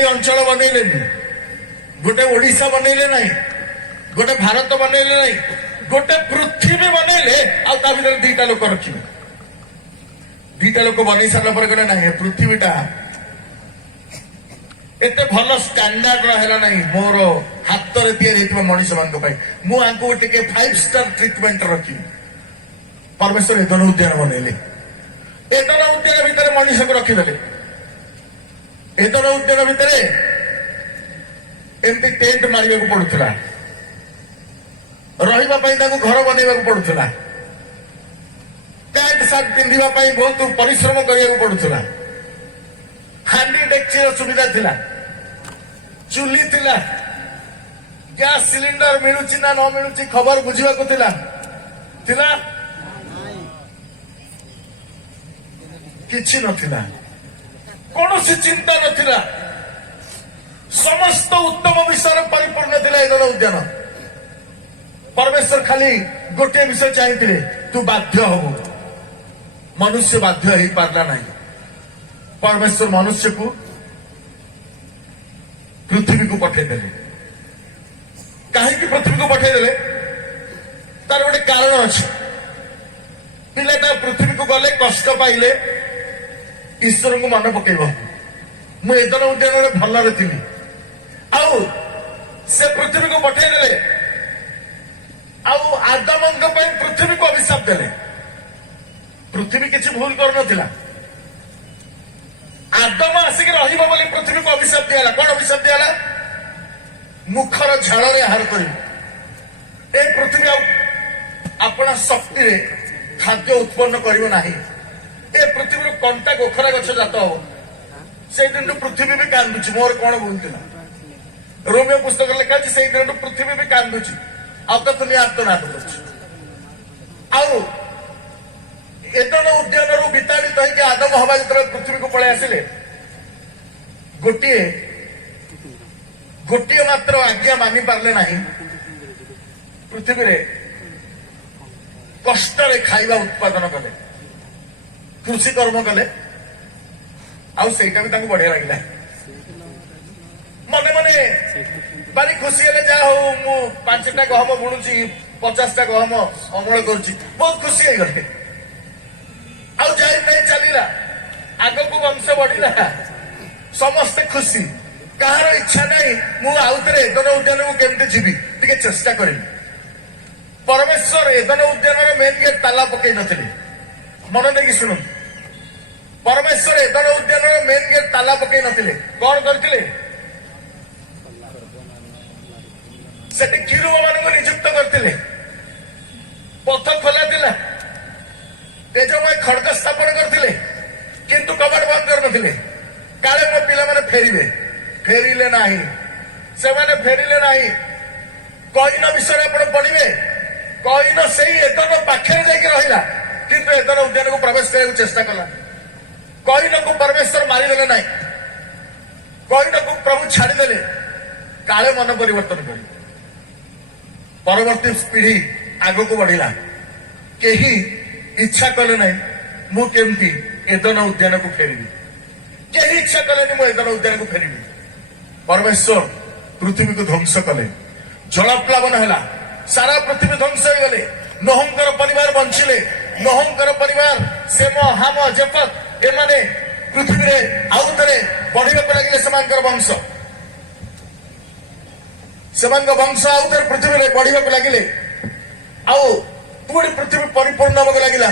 कलाहांडी अंचल बनइले गोटे ओडिशा बनइले नहीं गोटे भारत बनइले नहीं गोटे पृथ्वी बनइले आ ता भीतर दीटा लोक रखिबे दीटा लोक बनै सारा पर कहले नहीं पृथ्वीटा एते भल स्टैंडर्ड रहला नहीं मोर हाथ रे तैयारी हेतु मनुष्य मान को पाई मु आंको टिके 5 स्टार ट्रीटमेंट रखी परमेश्वर एदन उद्यान बनइले एदन उद्यान भीतर मनुष्य को रखी देले एदन उद्यान भीतर एमती टेंट मारिबा को पडुथला रहिबा पई ताको घर बनइबा को पडुथला पैंट शर्ट पिंधिबा पई बहुत परिश्रम करिया को पडुथला हांडी डेक्ची सुविधा थिला चुली थिला गैस सिलिंडर मिलुची ना न मिलुची खबर बुझिबा को थिला थिला किछि नथिला कोनोसी चिंता नथिला समस्त उत्तम विषय परिपूर्ण थिला एदन उद्यान परमेश्वर खाली गोटे विषय चाहिए तू बाध्य हो मनुष्य बाध्य हो पारला नहीं परमेश्वर मनुष्य को पृथ्वी को पठेदेले कहीं पृथ्वी को पठेदेले तार गोटे कारण अच्छे पिलाटा पृथ्वी को गले कष्ट पाइले ईश्वर को मन पकेब मु एदन उद्यान भलरे थी आउ से पृथ्वी को पठेदेले आउ आदम पृथ्वी को अभिशाप देले पृथ्वी किसी भूल कर नथिला आदम आसिक रहिबो बोली पृथ्वी को अभिशाप दियाला कौन अभिशाप दियाला मुखर झाड़ रे आहार करिबो ए पृथ्वी अपना शक्ति रे खाद्य उत्पन्न करिवो नाही ए पृथ्वी कंटा गोखरा गछ जात हो से दिन पृथ्वी भी कांदुची मोर कौन भूलथिला रोमियो पुस्तक लिखा अछि से दिन पृथ्वी भी कांदुची आततली आर्तनाद करछि आउ एदन उद्यान रु विताड़ित होइके आदम हवा जतरे पृथ्वी को पळे आसिले गोटिए गोटिए मात्र आज्ञा मानि पारले नाही पृथ्वी रे कष्ट रे खाइबा उत्पादन कले कृषि कर्म कले आउ सेटा भी तांको बढ़िया लागिला मने मने बारी खुशी हेले जा हो मु 5टा गहम बुणुची 50टा गहम अमल करूची बहुत खुशी है गले आउ जाई नहीं चलीला आगो को वंश बढ़िला समस्त खुशी कहार इच्छा नहीं मु आउतरे एदन उद्यान को केमते जीवी टिके चेष्टा करिली परमेश्वर एदन उद्यान रे मेन गेट ताला पकई नथिले मन देखि सुनु परमेश्वर एदन उद्यान रे मेन गेट ताला पकई नथिले कोन करथिले सेठी किरुब मान को नियुक्त करथिले पथ खोला थिला तेजमय खड़ग स्थापन करथिले किंतु कबाट बंद कर नथिले काले मो पिला माने फेरिबे फेरिले नाही से माने फेरिले नाही कहिन विषय आपण पढिबे कहिन सेही एदन पाखे जाके रहिला किंतु एदन उद्यान को प्रवेश करने चेष्टा कला कहिन को परमेश्वर मारी देले नाही कहिन को प्रभु छाड़ी देले काले मन परिवर्तन करी परवर्ती पीढ़ी आगो को बढ़िला केही इच्छा कले नहीं मु केमती एदन उद्यान को फेरिबी केही इच्छा कले नहीं मु एदन उद्यान को फेरिबी परमेश्वर पृथ्वी को ध्वंस कले जलप्लावन हैला सारा पृथ्वी ध्वंस हो गले नोहंकर परिवार बंचिले नोहंकर परिवार सेम हाम जेफत ए माने पृथ्वी रे आउतरे बढ़िबा को लागिले समानकर वंश सेमानक वंश आउतरे पृथ्वी रे बढ़िबा को लागिले आउ पूरी पृथ्वी परिपूर्ण होगा लगिला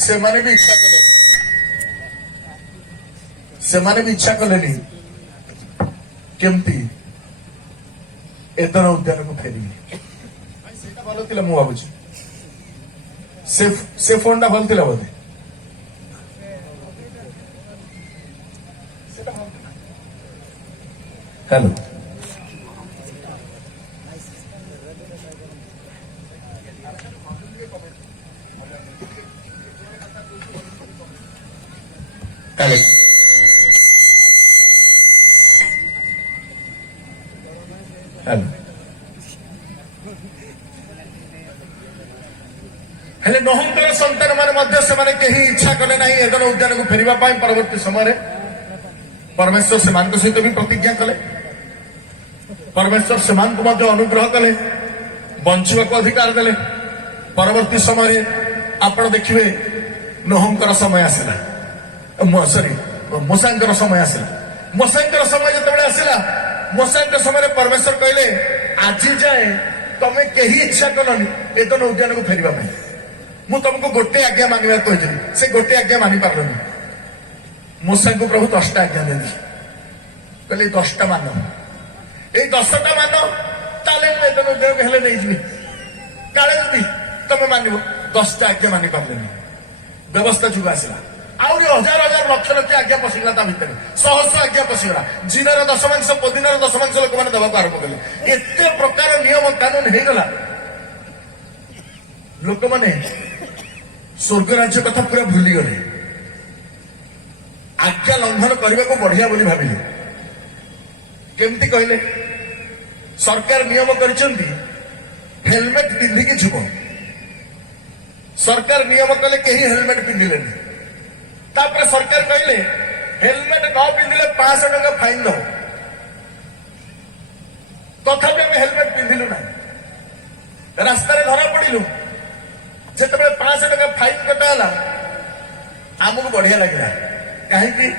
से माने भी इच्छा कले से माने भी इच्छा कले केमती एदन उद्यान को फेरी सेटा भलो थिला मु भाबुची से फोन टा भल थिला बोधे हेलो हेले नोहंकर संतान माने मध्य से माने कहीं इच्छा कले नहीं एदन उद्यान को फेरिबा पाई परवर्ती समय परमेश्वर से सहित भी प्रतिज्ञा कले परमेश्वर से अनुग्रह कले बंचवाक अधिकार देले परवर्ती समय आप देखिए नोहंकर समय आसला सॉरी मूसांकर समय आसला मूसांकर समय जो आसला मूसांकर समय परमेश्वर कहले आज जाए तमें कहीं इच्छा कलनी एदन उद्यान को फेरवा मु तुमको गोटे आज्ञा मांगवा कही से गोटे आज्ञा मानि पार्लनी मूसा को प्रभु 10टा आज्ञा देली कहले 10टा मान ये 10टा मान ताले एदन उद्यान को हेले नहीं जी काले जदि तमें मान 10टा आज्ञा मानि पार्लनी व्यवस्था जुग आसला आहरी हजार हजार लक्ष लक्ष आज्ञा पशिगला ता भितर सहस्र आज्ञा पशिगला जिनार दशमांश पदिनार दशमांश लोक मैंने देवाक आरंभ कले एते प्रकार नियम कानून हो गला लोक मैंने स्वर्ग राज्य कथा पूरा भूली गले आज्ञा लंघन करने को बढ़िया बोली भाविले केमती कहले सरकार नियम करिसेंती हेलमेट पिंधिकी जीव सरकार नियम कले कहीं हेलमेट पिंधिलेनी तापर सरकार कहले हेलमेट न पिंधिले 500 टंका फाइन दो तथापि आम हेलमेट पिंधिलु ना रास्तार धरा पड़िलु जिते 500 टंका फाइन कटाला आमको बढ़िया लगे कहीं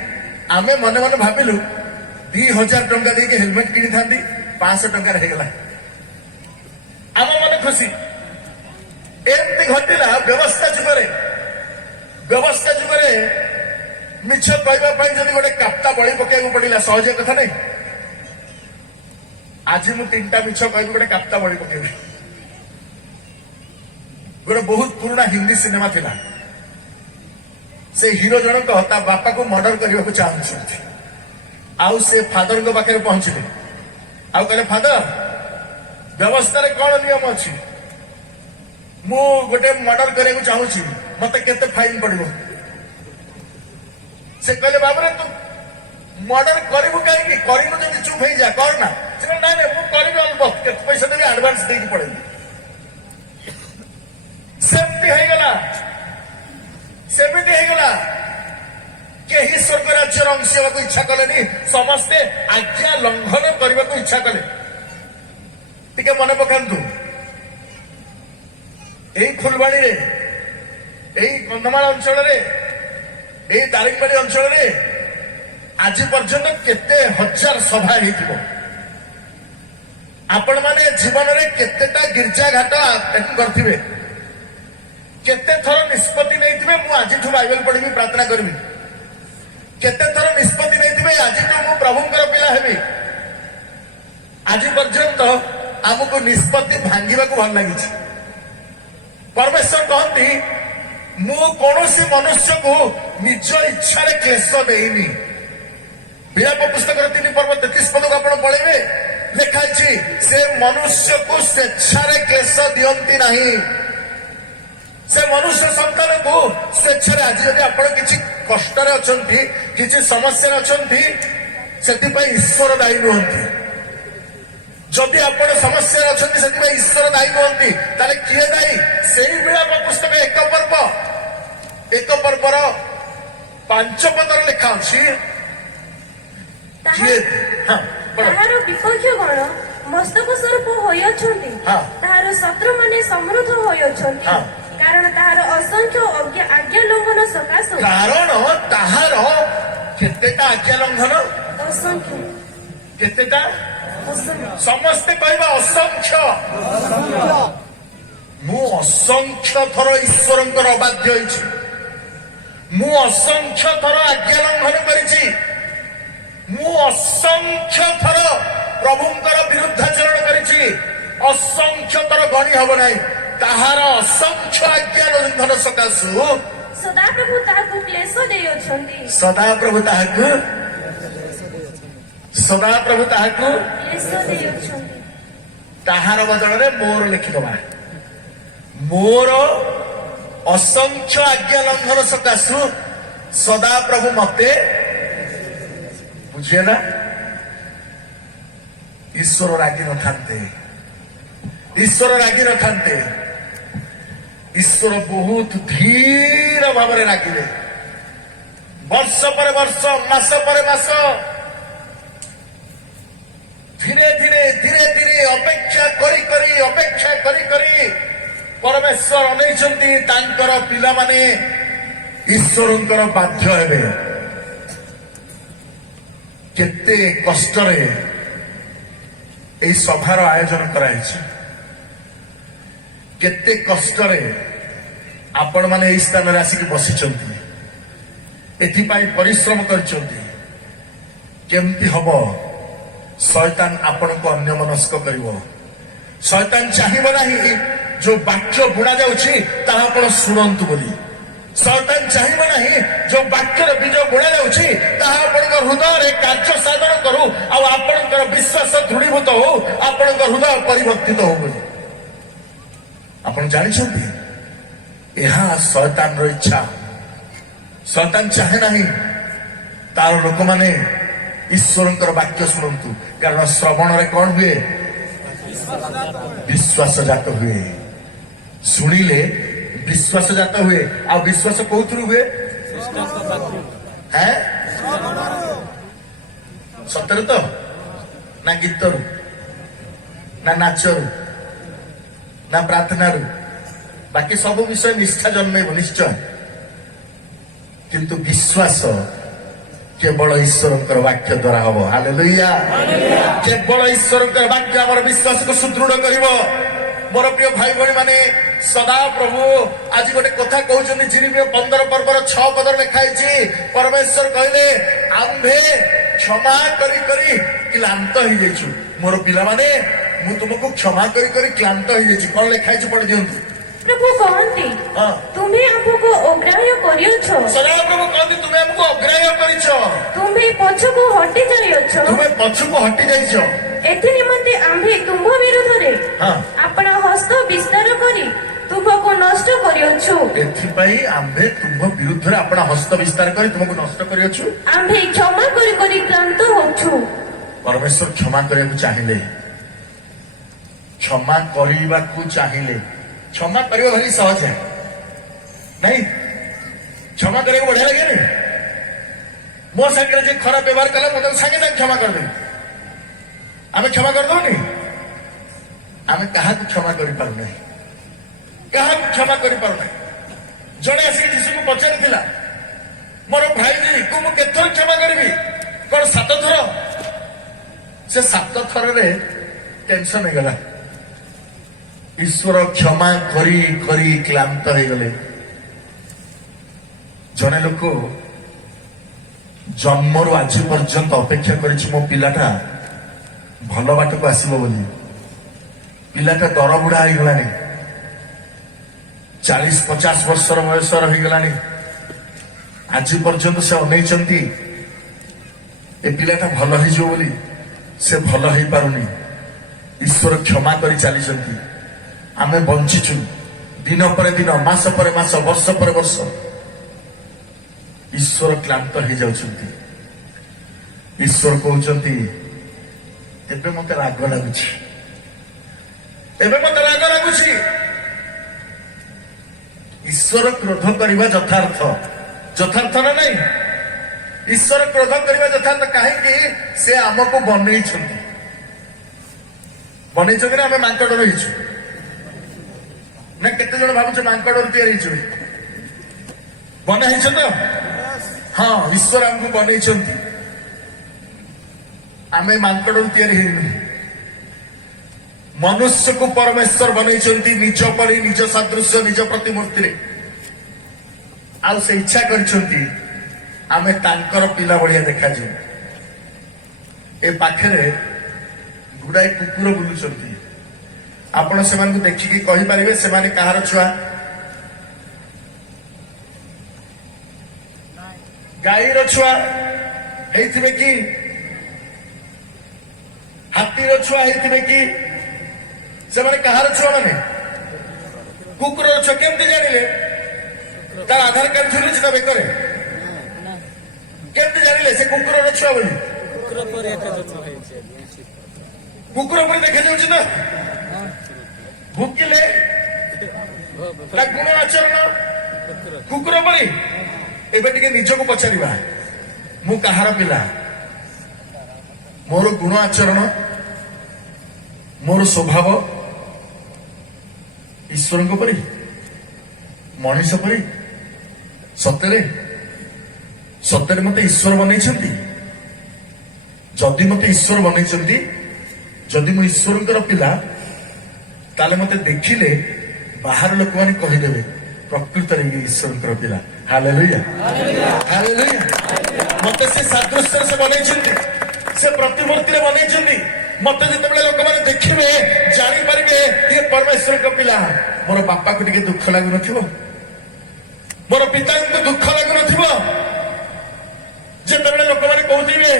आम मन मन भाविलु 2000 टंका देके हेलमेट किनी था 500 टंका होगला आम मन खुशी एमती घटिला व्यवस्था जुगरे मिछ कहवाई जब गोटे काप्ता बड़ी पकड़ पड़ा सहज कथा नहीं आज मु 3टा मिछ कह गोटे काप्ता बड़ी पकड़ गोटे बहुत पुराना हिंदी सिनेमा थिला से हीरो जनक ता बापा को मर्डर करने को चाहते आउ से फादर को पाखे पहुंचले आउ कहले फादर व्यवस्था कौन नियम अच्छी मु गोटे मर्डर करने को चाहूँगी मत केते फाइन पड़ो से कहले बाबरे तू मर्डर करू कहीं करू जब चुप हो जा करना ना ना मु करी अलबत के पैसा देवी एडवांस देकी पड़े सेमती होगला कहीं स्वर्ग राज्य अंश होगा इच्छा कले समस्ते आज्ञा लंघन करने को इच्छा कले टे मन पकातु यही फुलवाणी रे यही कंधमाल अंचल दारिंगबाड़ी अंचल आज पर्यंत केते हजार सभा हो आपण माने जीवन में केतेटा गिरजा घाट अटेंड करथिबे केते थर निष्पत्ति नहीं मु आज बाइबल पढ़ी प्रार्थना करी केते थर निष्पत्ति नहीं आज मु प्रभुंकर पिला हेबी आज पर्यंत आमको निष्पत्ति भांगा को भल लगी परमेश्वर कहती मु कौन मनुष्य को निज इच्छा क्लेश देनी विलाप पुस्तक 3 पर्व 33 पद को आप पढ़े लिखाई से मनुष्य को स्वेच्छार क्लेश दियंती नहीं से मनुष्य संतान को स्वेच्छा आज यदि आप किसी कष्ट किसी समस्या अच्छा ईश्वर दायी नुहति जदि आप समस्या अच्छा ईश्वर दायी नुहति किए दायी से विलाप पुस्तक 1 पर्वर 5 पदर लिखा अच्छी विपक्ष गण मस्तक स्वरूप होइछन्ति तार शत्रु माने समृद्ध होइछन्ति कारण तार असंख्य आज्ञा लंघन सकाश कारण ताहार केतेटा आज्ञा लंघन असंख्य केतेटा समस्ते कहबा असंख्य मु असंख्य थर ईश्वरंकर अबाध्य होइछि मु असंख्य थर आज्ञा लंघन करिछि मु असंख्य थर प्रभुंकर विरुद्धाचरण करिछि असंख्य थर गणी हब नाही ताहार असंख्य आज्ञा लंघन सकाशु सदाप्रभु ताहाकु क्लेश देइछन्ति सदाप्रभु ताहाकु क्लेश देइछन्ति ताहार बदल रे मोर लिखिदबा मोर असंख्य आज्ञा लंघन सकाशु सदाप्रभु मते बुझे ना ईश्वर रागी न थांते ईश्वर बहुत धीर भाव रागिले वर्ष पर वर्ष मास पर मास धीरे धीरे धीरे धीरे अपेक्षा करी परमेश्वर अनेइछन्ति तांकर पिला माने ईश्वरंकर बाध्य हेबे केते कष्ट रे एई सभार आयोजन कराइछि केते कष्ट रे आपण माने एई स्थान रे आसिक बसिछन्ति एथिपाई परिश्रम करिछन्ति केमती हबो शैतान आपण को अन्यमनस्क करिवो शैतान चाहिबो नाही जो वाक्य बुणा जाउछि ताहा आपण सुनंतु बोली शैतान चाहिबो नाही जो वाक्यर बीज बुणा जाउछि ताहा आपण हृदय रे कार्य साधन करू आ आपण विश्वास दृढ़ीभूत हो आपण हृदय परिवर्तित हो बोली आपण जानिछन्ति एहा शैतान रो इच्छा शैतान चाहे नाही तार लोक माने ईश्वरंकर वाक्य शुणु कारण श्रवण रे कौन हुए विश्वास जात हुए शुणिले विश्वास जात हुए आ विश्वास कौथु हुए है सତରେ तो ना गीतरू ना नाचरू ना प्रार्थनारू बाकी सब विषय निष्ठा जन्मेब निश्चय किंतु विश्वास केवल ईश्वरंकर वाक्य द्वारा हम हालेलुया केवल ईश्वरंकर वाक्य आम विश्वास को सुदृढ़ करिवो मोर प्रिय भाई भाई माने सदा प्रभु आज गोटे कथा कहउछन जिरिमिया 15 पर्वर 6 पद लिखाई परमेश्वर कहले आंभे क्षमा करी करी क्लांत हो जाइछु मोर पिला माने मु तुमको क्षमा करी करी क्लांत हो जाइछु कोन लिखाई पढ़ दियंतु प्रभु कहते तुम्हें हमको अग्राह्य करियछ सदा प्रभु कहते तुम्हें हमको अग्राह्य करिछ तुम्हें पछको हटि जाइछ तुम्हें पछको हटि जाइछ एथि निमंते आम्भे तुम विरोध रे अपना हस्त विस्तार करी तुमको नष्ट करियछु एथि पई आम्भे तुम विरुद्ध रे अपना हस्त विस्तार करी तुमको नष्ट करियछु आम्भे क्षमा करी करी क्लांत होछु परमेश्वर क्षमा करिया चाहिए क्षमा करिबा को चाहिए क्षमा करवा भारी सहज है नहीं क्षमा करे बढ़िया लगे नहीं मो सागर जे खराब व्यवहार कला मतलब सागे सागे क्षमा कर दे आमे क्षमा कर दो नहीं आमे कहा क्षमा कर पार नहीं कहा क्षमा कर पार नहीं जड़े आसिक जीसु को पचारि थिला मोर भाई जी को मु केथर क्षमा करबी कोन 7 थर से 7 थर रे टेंशन हो गला ईश्वर क्षमा करी करी क्लांत हो गले जने लोक जन्मर आज पर्यंत अपेक्षा करिछि मो पिलाटा भल बाट को आसीबो बोली पिलाटा दर बुढ़ा हो गलानी 40-50 वर्षर बयसर हो गलानी आज पर्यंत से अनैचंती ए पिलाटा भल हो जो बोली से भल हो पारुनी ईश्वर क्षमा करी चलीचंती आमे बंचीचु दिन पर दिन मास पर मास वर्ष पर वर्ष ईश्वर क्लांत हो जाउछंती ईश्वर कहउछंती एबे मते राग लागुछि ईश्वर क्रोध करबा यथार्थ यथार्थ ना नहीं ईश्वर क्रोध करबा यथार्थ काहे से हमको बनैछंती आमे मांकड़ रहिछु ना केते जण भाबुछ मांकड़ तैयारी हिछु बना हिछ तो हाँ ईश्वर हमको बनैछंती आमे मांकड़ तैयारी हेनु मनुष्य को परमेश्वर बनैछंती निज परि निज सदृश्य निज प्रतिमूर्ति रे आउ से इच्छा करछंती आमे तांकर पिला बढिया देखा जे ए पाखरे गुडाई कुकुर बुलुछंती आपण से मानकु देखिकी कहि परिबे से माने कहार छुआ गाईर छुआ हेइथिबे कि हाथीर छुआ हेइथिबे कि से माने कहार छुआ माने कुकुर छुआ केमति जानिले तार आधार कार्ड झुलुछि ता बेकरे केमति जानिले से कुकुर छुआ बोली कुकुर पर देखा जाउछि ना भूकिले गुण आचरण कुकुर परी ଏବେ ଟିକେ ନିଜକୁ ପଚାରିବା, ମୁଁ କାହାର ପିଲା? ମୋର ଗୁଣ ଆଚରଣ, ମୋର ସ୍ୱଭାବ ଈଶ୍ୱରଙ୍କ ପରି, ମଣିଷ ପରି? ସତରେ ସତରେ ମତେ ଈଶ୍ୱର ବନେଇଛନ୍ତି? ଯଦି ମତେ ଈଶ୍ୱର ବନେଇଛନ୍ତି, ଯଦି ମୁଁ ଈଶ୍ୱରଙ୍କର ପିଲା, ତାହେଲେ ମତେ ଦେଖିଲେ ବାହାର ଲୋକମାନେ କହିଦେବେ ପ୍ରକୃତରେ ଇଏ ଈଶ୍ୱରଙ୍କର ପିଲା। Hallelujah, hallelujah. ମତେ ସେ ସାଦୃଶ୍ୟରେ ସେ ବନେଇଛନ୍ତି, ସେ ପ୍ରତିମୂର୍ତ୍ତିରେ ବନେଇଛନ୍ତି। ମତେ ଯେତେବେଳେ ଲୋକମାନେ ଦେଖିବେ, ଜାଣିପାରିବେ ଇଏ ପରମେଶ୍ୱରଙ୍କ ପିଲା। ମୋର ବାପାକୁ ଟିକେ ଦୁଃଖ ଲାଗୁନଥିବ, ମୋର ପିତାଙ୍କୁ ଦୁଃଖ ଲାଗୁନଥିବ ଯେତେବେଳେ ଲୋକମାନେ କହୁଥିବେ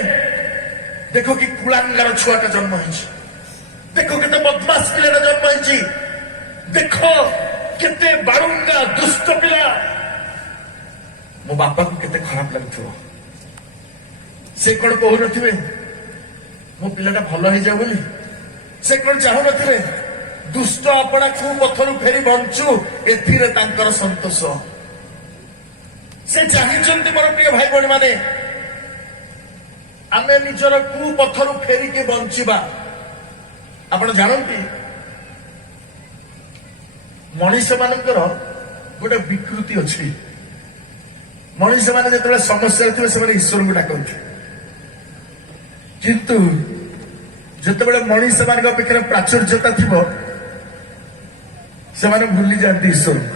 ଦେଖ କି କୁଳାଙ୍ଗାର ଛୁଆଟା ଜନ୍ମ ହେଇଛି, ଦେଖ କେତେ ବଦମାସ ପିଲାଟା ଜନ୍ମ ହେଇଛି, ଦେଖ କେତେ ବାଳୁଙ୍ଗା ଦୁଷ୍ଟ ପିଲା। ମୋ ବାପାକୁ କେତେ ଖରାପ ଲାଗୁଥିବ। ସେ କଣ କହୁନଥିବେ ମୋ ପିଲାଟା ଭଲ ହେଇଯାଉ ବୋଲି? ସେ କଣ ଚାହୁଁନଥିବେ ଦୁଷ୍ଟ ଆପଣା କୁ ପଥରୁ ଫେରି ବଞ୍ଚୁ, ଏଥିରେ ତାଙ୍କର ସନ୍ତୋଷ। ସେ ଚାହିଁଛନ୍ତି ମୋର ପ୍ରିୟ ଭାଇ ଭଉଣୀ ମାନେ, ଆମେ ନିଜର କୁ ପଥରୁ ଫେରିକି ବଞ୍ଚିବା। ଆପଣ ଜାଣନ୍ତି ମଣିଷ ମାନଙ୍କର ଗୋଟେ ବିକୃତି ଅଛି। ମଣିଷ ମାନେ ଯେତେବେଳେ ସମସ୍ୟାରେ ଥିବେ ସେମାନେ ଈଶ୍ୱରଙ୍କୁ ଡାକନ୍ତି, କିନ୍ତୁ ଯେତେବେଳେ ମଣିଷ ମାନଙ୍କ ଅପେକ୍ଷାରେ ପ୍ରାଚୁର୍ଯ୍ୟତା ଥିବ ସେମାନେ ଭୁଲି ଯାଆନ୍ତି ଈଶ୍ୱରଙ୍କୁ।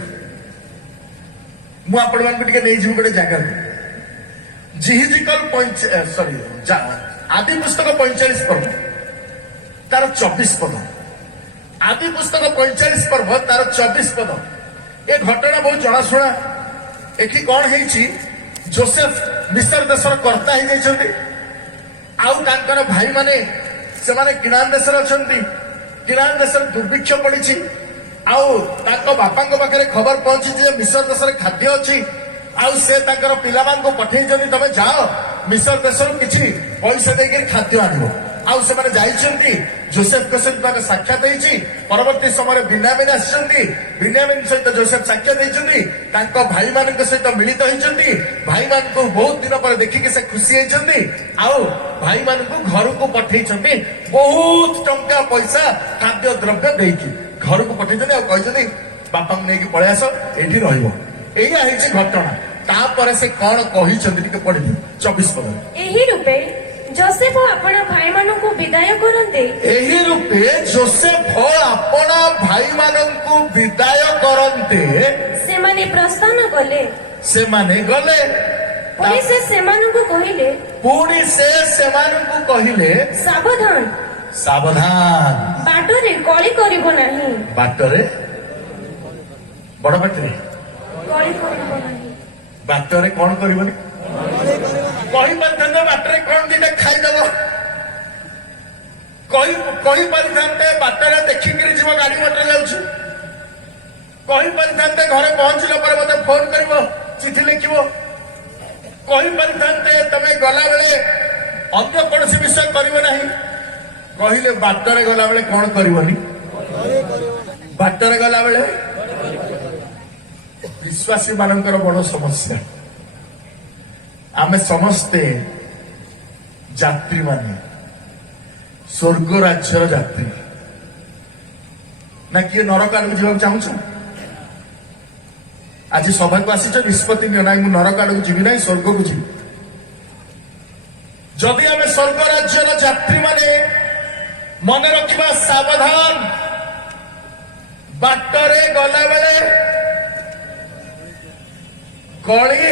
ମୁଁ ଆପଣମାନଙ୍କୁ ଟିକେ ନେଇଯିବି ଗୋଟେ ଜାଗାକୁ। ଆଦି ପୁସ୍ତକ 45 ପର୍ବ ତାର 24 ପଦ। ଆଦି ପୁସ୍ତକ 45 ପର୍ବ ତାର 24 ପଦ। ଏ ଘଟଣା ବହୁତ ଜଣାଶୁଣା। ଏଠି କଣ ହେଇଛି, ଯୋସେଫ ମିଶର ଦେଶର କର୍ତ୍ତା ହେଇଯାଇଛନ୍ତି, ଆଉ ତାଙ୍କର ଭାଇମାନେ ସେମାନେ କିଣାନ ଦେଶରେ ଅଛନ୍ତି। କିଣାନ ଦେଶରେ ଦୁର୍ଭିକ୍ଷ ପଡିଛି, ଆଉ ତାଙ୍କ ବାପାଙ୍କ ପାଖରେ ଖବର ପହଞ୍ଚିଛି ଯେ ମିଶର ଦେଶରେ ଖାଦ୍ୟ ଅଛି, ଆଉ ସେ ତାଙ୍କର ପିଲାମାନଙ୍କୁ ପଠେଇଛନ୍ତି ତମେ ଯାଅ ମିଶର ଦେଶରୁ କିଛି ପଇସା ଦେଇକି ଖାଦ୍ୟ ଆଣିବ। ଆଉ ସେମାନେ ଯାଇଛନ୍ତି, ଯୋସେଫଙ୍କ ସହିତ ତାଙ୍କ ସାକ୍ଷାତ ହେଇଛି। ପରବର୍ତ୍ତୀ ସମୟରେ ବିନ୍ୟାମିନ ଆସିଛନ୍ତି, ବିନ୍ୟାମିନ ସହିତ ଯୋସେଫ ସାକ୍ଷାତ ହେଇଛନ୍ତି, ତାଙ୍କ ଭାଇମାନଙ୍କ ସହିତ ମିଳିତ ହେଇଛନ୍ତି। ଭାଇମାନଙ୍କୁ ବହୁତ ଦିନ ପରେ ଦେଖିକି ସେ ଖୁସି ହେଇଛନ୍ତି, ଆଉ ଭାଇମାନଙ୍କୁ ଘରକୁ ପଠେଇଛନ୍ତି। ବହୁତ ଟଙ୍କା ପଇସା ଖାଦ୍ୟ ଦ୍ରବ୍ୟ ଦେଇକି ଘରକୁ ପଠେଇଛନ୍ତି, ଆଉ କହିଛନ୍ତି ବାପାଙ୍କୁ ନେଇକି ପଳେଇ ଆସ, ଏଇଠି ରହିବ। ଏଇଆ ହେଇଛି ଘଟଣା। ତାପରେ ସେ କଣ କହିଛନ୍ତି ଟିକେ ପଢିବି 24 ପଦ। ଏହି ରୂପେ ଯୋସେଫ ଆପଣ ଭାଇମାନଙ୍କୁ ବିଦାୟ କରନ୍ତେ। ଏହି ରୂପେ ଯୋସେଫ ଆପଣ ଭାଇମାନଙ୍କୁ ବିଦାୟ କରନ୍ତେ ସେମାନେ ପ୍ରସ୍ଥାନ କଲେ। ସେମାନେ ଗଲେ। ପୁଣି ସେ ସେମାନଙ୍କୁ କହିଲେ, ସାବଧାନ, ସାବଧାନ, ବାଟରେ କଳି କରିବ ନାହିଁ। ବାଟରେ, ବଡ ପାଟିରେ କଳି କରିବ ନାହିଁ। ବାଟରେ କଣ କରିବନି? କହିପାରିଥାନ୍ତେ ବାଟରେ କଣ ଦିଟା ଖାଇଦବ, କହିପାରିଥାନ୍ତେ ବାଟରେ ଦେଖିକିରି ଯିବ ଗାଡି ମଟର ଯାଉଛି, କହିପାରିଥାନ୍ତେ ଘରେ ପହଞ୍ଚିଲା ପରେ ମତେ ଫୋନ କରିବ, ଚିଠି ଲେଖିବ, କହିପାରିଥାନ୍ତେ ତମେ ଗଲାବେଳେ ଅନ୍ୟ କୌଣସି ବିଷୟ କରିବ ନାହିଁ। କହିଲେ ବାଟରେ ଗଲାବେଳେ କଣ କରିବନି? ବାଟରେ ଗଲାବେଳେ ବିଶ୍ୱାସୀ ମାନଙ୍କର ବଡ ସମସ୍ୟା, ଆମେ ସମସ୍ତେ ଯାତ୍ରୀମାନେ, ସ୍ୱର୍ଗ ରାଜ୍ୟର ଯାତ୍ରୀ। ନା କିଏ ନରକ ଆଡକୁ ଯିବାକୁ ଚାହୁଁଛ? ଆଜି ସଭାକୁ ଆସିଛ, ନିଷ୍ପତ୍ତି ନିଅ, ନାହିଁ ମୁଁ ନରକ ଆଡକୁ ଯିବି ନାହିଁ, ସ୍ୱର୍ଗକୁ ଯିବି। ଯଦି ଆମେ ସ୍ୱର୍ଗ ରାଜ୍ୟର ଯାତ୍ରୀମାନେ ମନେ ରଖିବା ସାବଧାନ, ବାଟରେ ଗଲାବେଳେ କଳି।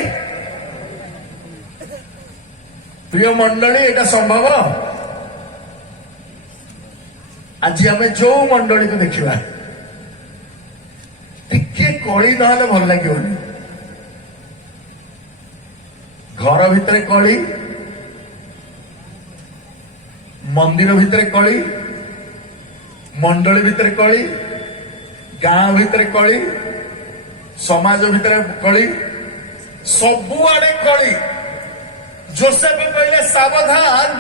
ପ୍ରିୟ ମଣ୍ଡଳୀ, ଏଇଟା ସମ୍ଭବ? ଆଜି ଆମେ ଯୋଉ ମଣ୍ଡଳୀକୁ ଦେଖିବା, ଟିକେ କଳି ନହେଲେ ଭଲ ଲାଗିବନି। ଘର ଭିତରେ କଳି, ମନ୍ଦିର ଭିତରେ କଳି, ମଣ୍ଡଳୀ ଭିତରେ କଳି, ଗାଁ ଭିତରେ କଳି, ସମାଜ ଭିତରେ କଳି, ସବୁଆଡେ କଳି। ଯୋସେଫ କହିଲେ ସାବଧାନ,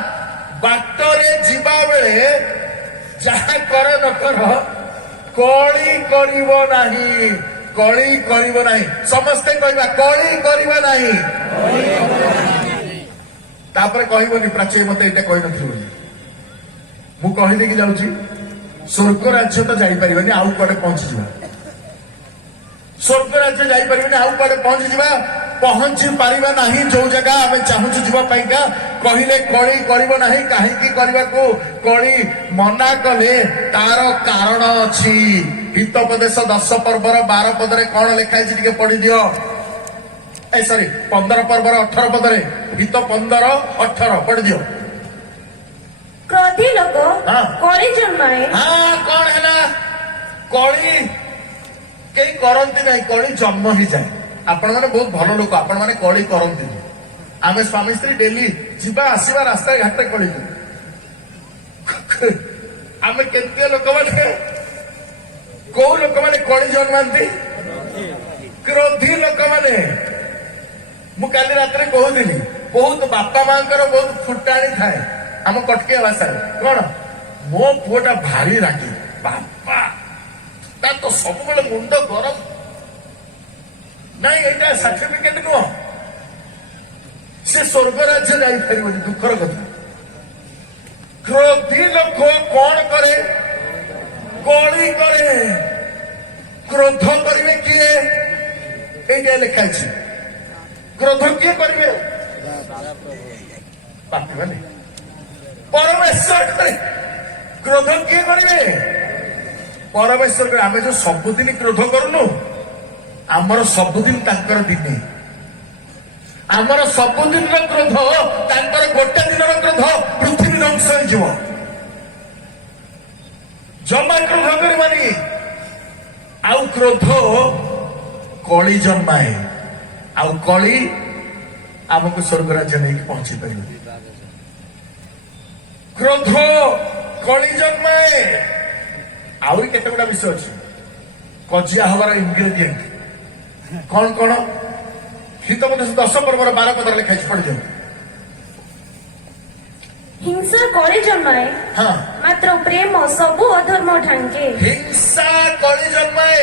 ବାଟରେ ଯିବା ବେଳେ ଯାହା କର ନ କର କଳି କରିବ ନାହିଁ। କଳି କରିବ ନାହିଁ। ସମସ୍ତେ କହିବା କଳି କରିବ ନାହିଁ। ତାପରେ କହିବନି ପ୍ରାଚୀ ମତେ ଏଇଟା କହିନଥିଲୁ ବୋଲି। ମୁଁ କହିଦେଇକି ଯାଉଛି, ସ୍ୱର୍ଗ ରାଜ୍ୟ ତ ଯାଇପାରିବନି, ଆଉ କୁଆଡେ ପହଞ୍ଚିଯିବା। ସ୍ୱର୍ଗ ରାଜ୍ୟ ଯାଇପାରିବନି, ଆଉ କୁଆଡେ ପହଞ୍ଚିଯିବା। ପହଞ୍ଚି ପାରିବା ନାହିଁ ଯୋଉ ଜାଗା ଆମେ ଚାହୁଁଛୁ ଯିବା ପାଇଁକା। କହିଲେ କଳି କରିବ ନାହିଁ, କାହିଁକି କରିବାକୁ କଳି ମନା କଲେ ତାର କାରଣ ଅଛି। ହିତୋପଦେଶ 10 ପର୍ବର 12 ପଦରେ କଣ ଲେଖା ହେଇଛି ଟିକେ ପଢିଦିଅ। 15 ପର୍ବର 18 ପଦରେ, ହିତ 15, 18 ପଢିଦିଅ। କ୍ରୋଧୀ ଲୋକ ହଁ। କଳି ଜନ୍ମାଏ। ହଁ, କଣ ହେଲା? କଳି କେହି କରନ୍ତି ନାହିଁ, କଳି ଜନ୍ମ ହେଇଯାଏ। ଆପଣ ମାନେ ବହୁତ ଭଲ ଲୋକ, ଆପଣ ମାନେ କଳି କରନ୍ତିନି। ଆମେ ସ୍ୱାମୀ ସ୍ତ୍ରୀ ଡେଲି ଯିବା ଆସିବା ରାସ୍ତାରେ ଘାଟରେ କଳି କରୁ। ଆମେ କେତେ ଲୋକମାନେ, କୋଉ ଲୋକମାନେ କଳି ଜନ୍ମାନ୍ତି? କ୍ରୋଧୀ ଲୋକମାନେ। ମୁଁ କାଲି ରାତିରେ କହୁଥିଲି, ବହୁତ ବାପା ମାଙ୍କର ବହୁତ ଫୁଟାଣି ଥାଏ ଆମ କଟକିଆ ଭାଷାରେ। କଣ? ମୋ ପୁଅଟା ଭାରି ରାଗି, ବାପା ତା ତ ସବୁବେଳେ ମୁଣ୍ଡ ଗରମ। ନାଇଁ, ଏଇଟା ସାର୍ଟିଫିକେଟ ନୁହଁ। ସେ ସ୍ୱର୍ଗ ରାଜ୍ୟ ଯାଇପାରିବନି, ଦୁଃଖର କଥା। କ୍ରୋଧୀ ଲୋକ କଣ କରେ? କଳି କରେ। କ୍ରୋଧ କରିବେ କିଏ? ଏଇଟା ଲେଖା ଅଛି। କ୍ରୋଧ କିଏ କରିବେ? ପାପିମାନେ। ପରମେଶ୍ୱର କରେ। କ୍ରୋଧ କିଏ କରିବେ? ପରମେଶ୍ୱର କରେ। ଆମେ ଯୋଉ ସବୁଦିନ କ୍ରୋଧ କରୁନୁ, ଆମର ସବୁଦିନ ତାଙ୍କର ଦିନେ। ଆମର ସବୁଦିନର କ୍ରୋଧ ତାଙ୍କର ଗୋଟେ ଦିନର କ୍ରୋଧ ପୃଥିବୀ ଧ୍ୱଂସ ହେଇଯିବ। ଜମା କ୍ରୋଧ କରିବନି। ଆଉ କ୍ରୋଧ କଳି ଜନ୍ମାଏ, ଆଉ କଳି ଆମକୁ ସ୍ୱର୍ଗ ରାଜ୍ୟ ନେଇକି ପହଞ୍ଚି ପାରିବ। କ୍ରୋଧ କଳି ଜନ୍ମାଏ। ଆହୁରି କେତେ ଗୁଡା ବିଷୟ ଅଛି କଜିଆ ହବାର ଇନଗ୍ରେଡିଏଣ୍ଟ। କଣ କଣ? ହିତୋପଦେଶ 10 ପର୍ବର 12 ପଦରେ ଲେଖା ହେଇଛି, ପଢିଦିଅନ୍ତୁ। ହିଂସା କଳି ଜନ୍ମାଏ। ହଁ। ମାତ୍ର ପ୍ରେମ ସବୁ ଅଧର୍ମ ଢାଙ୍କେ। ହିଂସା କଳି ଜନ୍ମାଏ।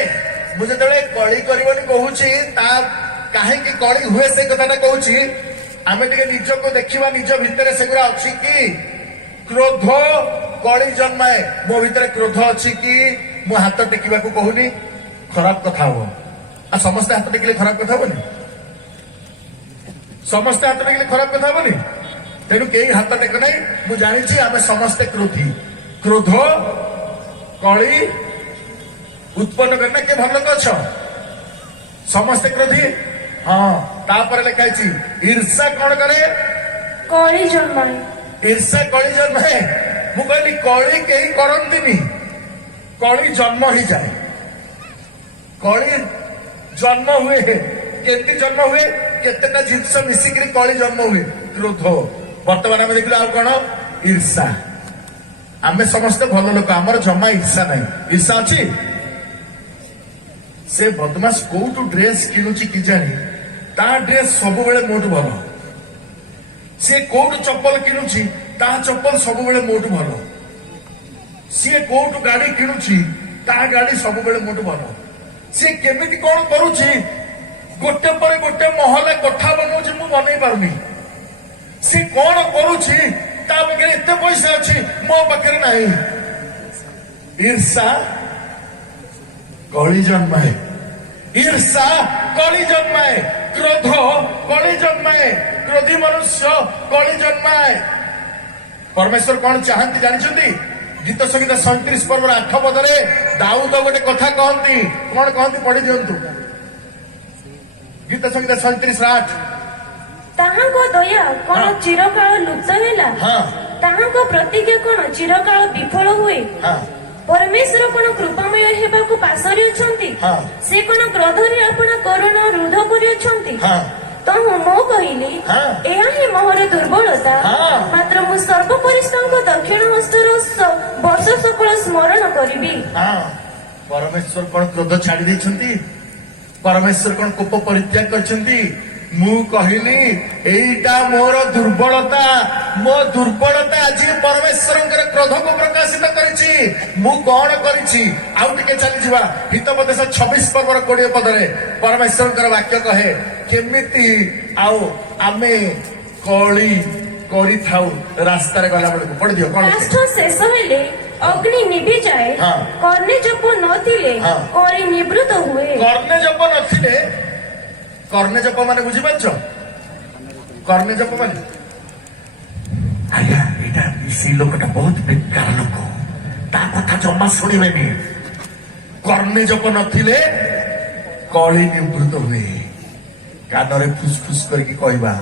ମୁଁ ଯେତେବେଳେ କଳି କରିବନି କହୁଛି, ତା କାହିଁକି କଳି ହୁଏ ସେ କଥାଟା କହୁଛି। ଆମେ ଟିକେ ନିଜକୁ ଦେଖିବା, ନିଜ ଭିତରେ ସେଗୁଡା ଅଛି କି? କ୍ରୋଧ କଳି ଜନ୍ମାଏ। ମୋ ଭିତରେ କ୍ରୋଧ ଅଛି କି? ମୁଁ ହାତ ଟେକିବାକୁ କହୁନି, ଖରାପ କଥା ହବ। ଆଉ ସମସ୍ତେ ହାତ ଟେକିଲେ ଖରାପ କଥା ହବନି? ସମସ୍ତେ ହାତ ଟେକିଲେ ଖରାପ କଥା ହବନି? ତେଣୁ କେହି ହାତ ଟେକ ନାହିଁ। ମୁଁ ଜାଣିଛି ଆମେ ସମସ୍ତେ କ୍ରୋଧୀ। କ୍ରୋଧ କଳି ଉତ୍ପନ୍ନ କରେ ନା? କିଏ ଭଲ ଲୋକ ଅଛ? ସମସ୍ତେ କ୍ରୋଧୀ। ହଁ। ତାପରେ ଲେଖା ହେଇଛି ଈର୍ଷା କଣ କରେ? କଳି ଜନ୍ମାଏ। ଈର୍ଷା କଳି ଜନ୍ମାଏ। ମୁଁ କହିଲି କଳି କେହି କରନ୍ତିନି, କଳି ଜନ୍ମ ହେଇଯାଏ। କଳି ଜନ୍ମ ହୁଏ। କେମିତି ଜନ୍ମ ହୁଏ? କେତେଟା ଜିନିଷ ମିଶିକିରି କଳି ଜନ୍ମ ହୁଏ। କ୍ରୋଧ। ବର୍ତ୍ତମାନ ଆମେ ଦେଖିଲୁ ଆଉ କଣ? ଈର୍ଷା। ଆମେ ସମସ୍ତେ ଭଲ ଲୋକ, ଆମର ଜମା ଈର୍ଷା ନାହିଁ। ଈର୍ଷା ଅଛି? ସେ ବଦମାସ କୋଉଠୁ ଡ୍ରେସ କିଣୁଛି କି ଜାଣି, ତା ଡ୍ରେସ ସବୁବେଳେ ମୋଠୁ ଭଲ। ସିଏ କୋଉଠୁ ଚପଲ କିଣୁଛି, ତା ଚପଲ ସବୁବେଳେ ମୋଠୁ ଭଲ। ସିଏ କୋଉଠୁ ଗାଡି କିଣୁଛି, ତା ଗାଡି ସବୁବେଳେ ମୋଠୁ ଭଲ। ସିଏ କେମିତି କଣ କରୁଛି, ଗୋଟେ ପରେ ଗୋଟେ ମହଲା କୋଠା ବନଉଛି, ମୁଁ ବନେଇ ପାରୁନି। ସେ କଣ କରୁଛି, ତା ପାଖରେ ଏତେ ପଇସା ଅଛି, ମୋ ପାଖରେ ନାହିଁ। ଈର୍ଷା କଳି ଜନ୍ମାଏ। ଈର୍ଷା କଳି ଜନ୍ମାଏ। କ୍ରୋଧ କଳି ଜନ୍ମାଏ। କ୍ରୋଧୀ ମନୁଷ୍ୟ କଳି ଜନ୍ମାଏ। ପରମେଶ୍ୱର କଣ ଚାହାନ୍ତି ଜାଣିଛନ୍ତି? ଗୀତ ସଂଗୀତ 37 ପର୍ବର 8 ପଦରେ ଦାଉଦ ଗୋଟେ କଥା କହନ୍ତି। କଣ କହନ୍ତି? ପଢି ଦିଅନ୍ତୁ। ଗୀତ ସଂଗୀତ 37:8। ତାହାଙ୍କ ଦୟା କଣ ହଁ। ଚିରକାଳ ଲୁପ୍ତ ହେଲା? ହଁ। ତାହାଙ୍କ ପ୍ରତିଜ୍ଞା କଣ ଚିରକାଳ ବିଫଳ ହୁଏ? ହଁ। ପରମେଶ୍ୱର କଣ କୃପାମୟ ହେବାକୁ ପାଶରେ ଅଛନ୍ତି? ହଁ। ସେ କଣ କ୍ରୋଧରେ ଆପଣା କରୁଣ ରୁଦ୍ଧ କରିଅଛନ୍ତି? ହଁ। ତ ମୁଁ କହିଲି, ହଁ। ଏହା ହିଁ ମୋର ଦୁର୍ବଳତା। ହଁ। ମାତ୍ର ମୁଁ ସର୍ବପରିଷ୍କାରଙ୍କ ଦକ୍ଷିଣ ହସ୍ତର ବର୍ଷ ସକଳ ସ୍ମରଣ କରିବି। ହଁ। ପରମେଶ୍ୱର କଣ କ୍ରୋଧ ଛାଡି ଦେଇଛନ୍ତି? ପରମେଶ୍ୱର କଣ କୋପ ପରିତ୍ୟାଗ କରିଛନ୍ତି? ମୁଁ କହିଲି ଏଇଟା ମୋର ଦୁର୍ବଳତା। ମୋ ଦୁର୍ବଳତା ଆଜି ପରମେଶ୍ୱରଙ୍କର କ୍ରୋଧକୁ ପ୍ରକାଶିତ କରିଛି। ମୁଁ କଣ କରିଛି ଆଉ ଟିକେ ଚାଲିଯିବା ହିତୋପଦେଶ 26 ପର୍ବର 20 ପଦରେ ପରମେଶ୍ୱରଙ୍କର ବାକ୍ୟ କହେ କେମିତି ଆଉ ଆମେ କଳି କରିଥାଉ ରାସ୍ତାରେ ଗଲା ବେଳକୁ ପଢିଦିଅ କଣ ଲେଖେ? କାଷ୍ଠ ଶେଷ ହେଲେ ଅଗ୍ନି ନିଭିଯାଏ ହଁ। କର୍ଣ୍ଣେ ଜପ ନଥିଲେ ହଁ। କଳି ନିବୃତ ହୁଏ। କର୍ଣ୍ଣେ ଜପ ନଥିଲେ କର୍ଣ୍ଣେ ଜପ ମାନେ ବୁଝିପାରୁଛ କର୍ଣ୍ଣେ ଜପ ମାନେ ଆଜ୍ଞା ଏଇଟା ସେଇ ଲୋକଟା ବହୁତ ବେକାର ଲୋକ ତା କଥା ଜମା ଶୁଣିବେନି କର୍ଣ୍ଣେ ଜପ ନଥିଲେ କଳି ନିବୃତ ହୁଏ କାନରେ ଫୁସଫୁସ କରିକି କହିବା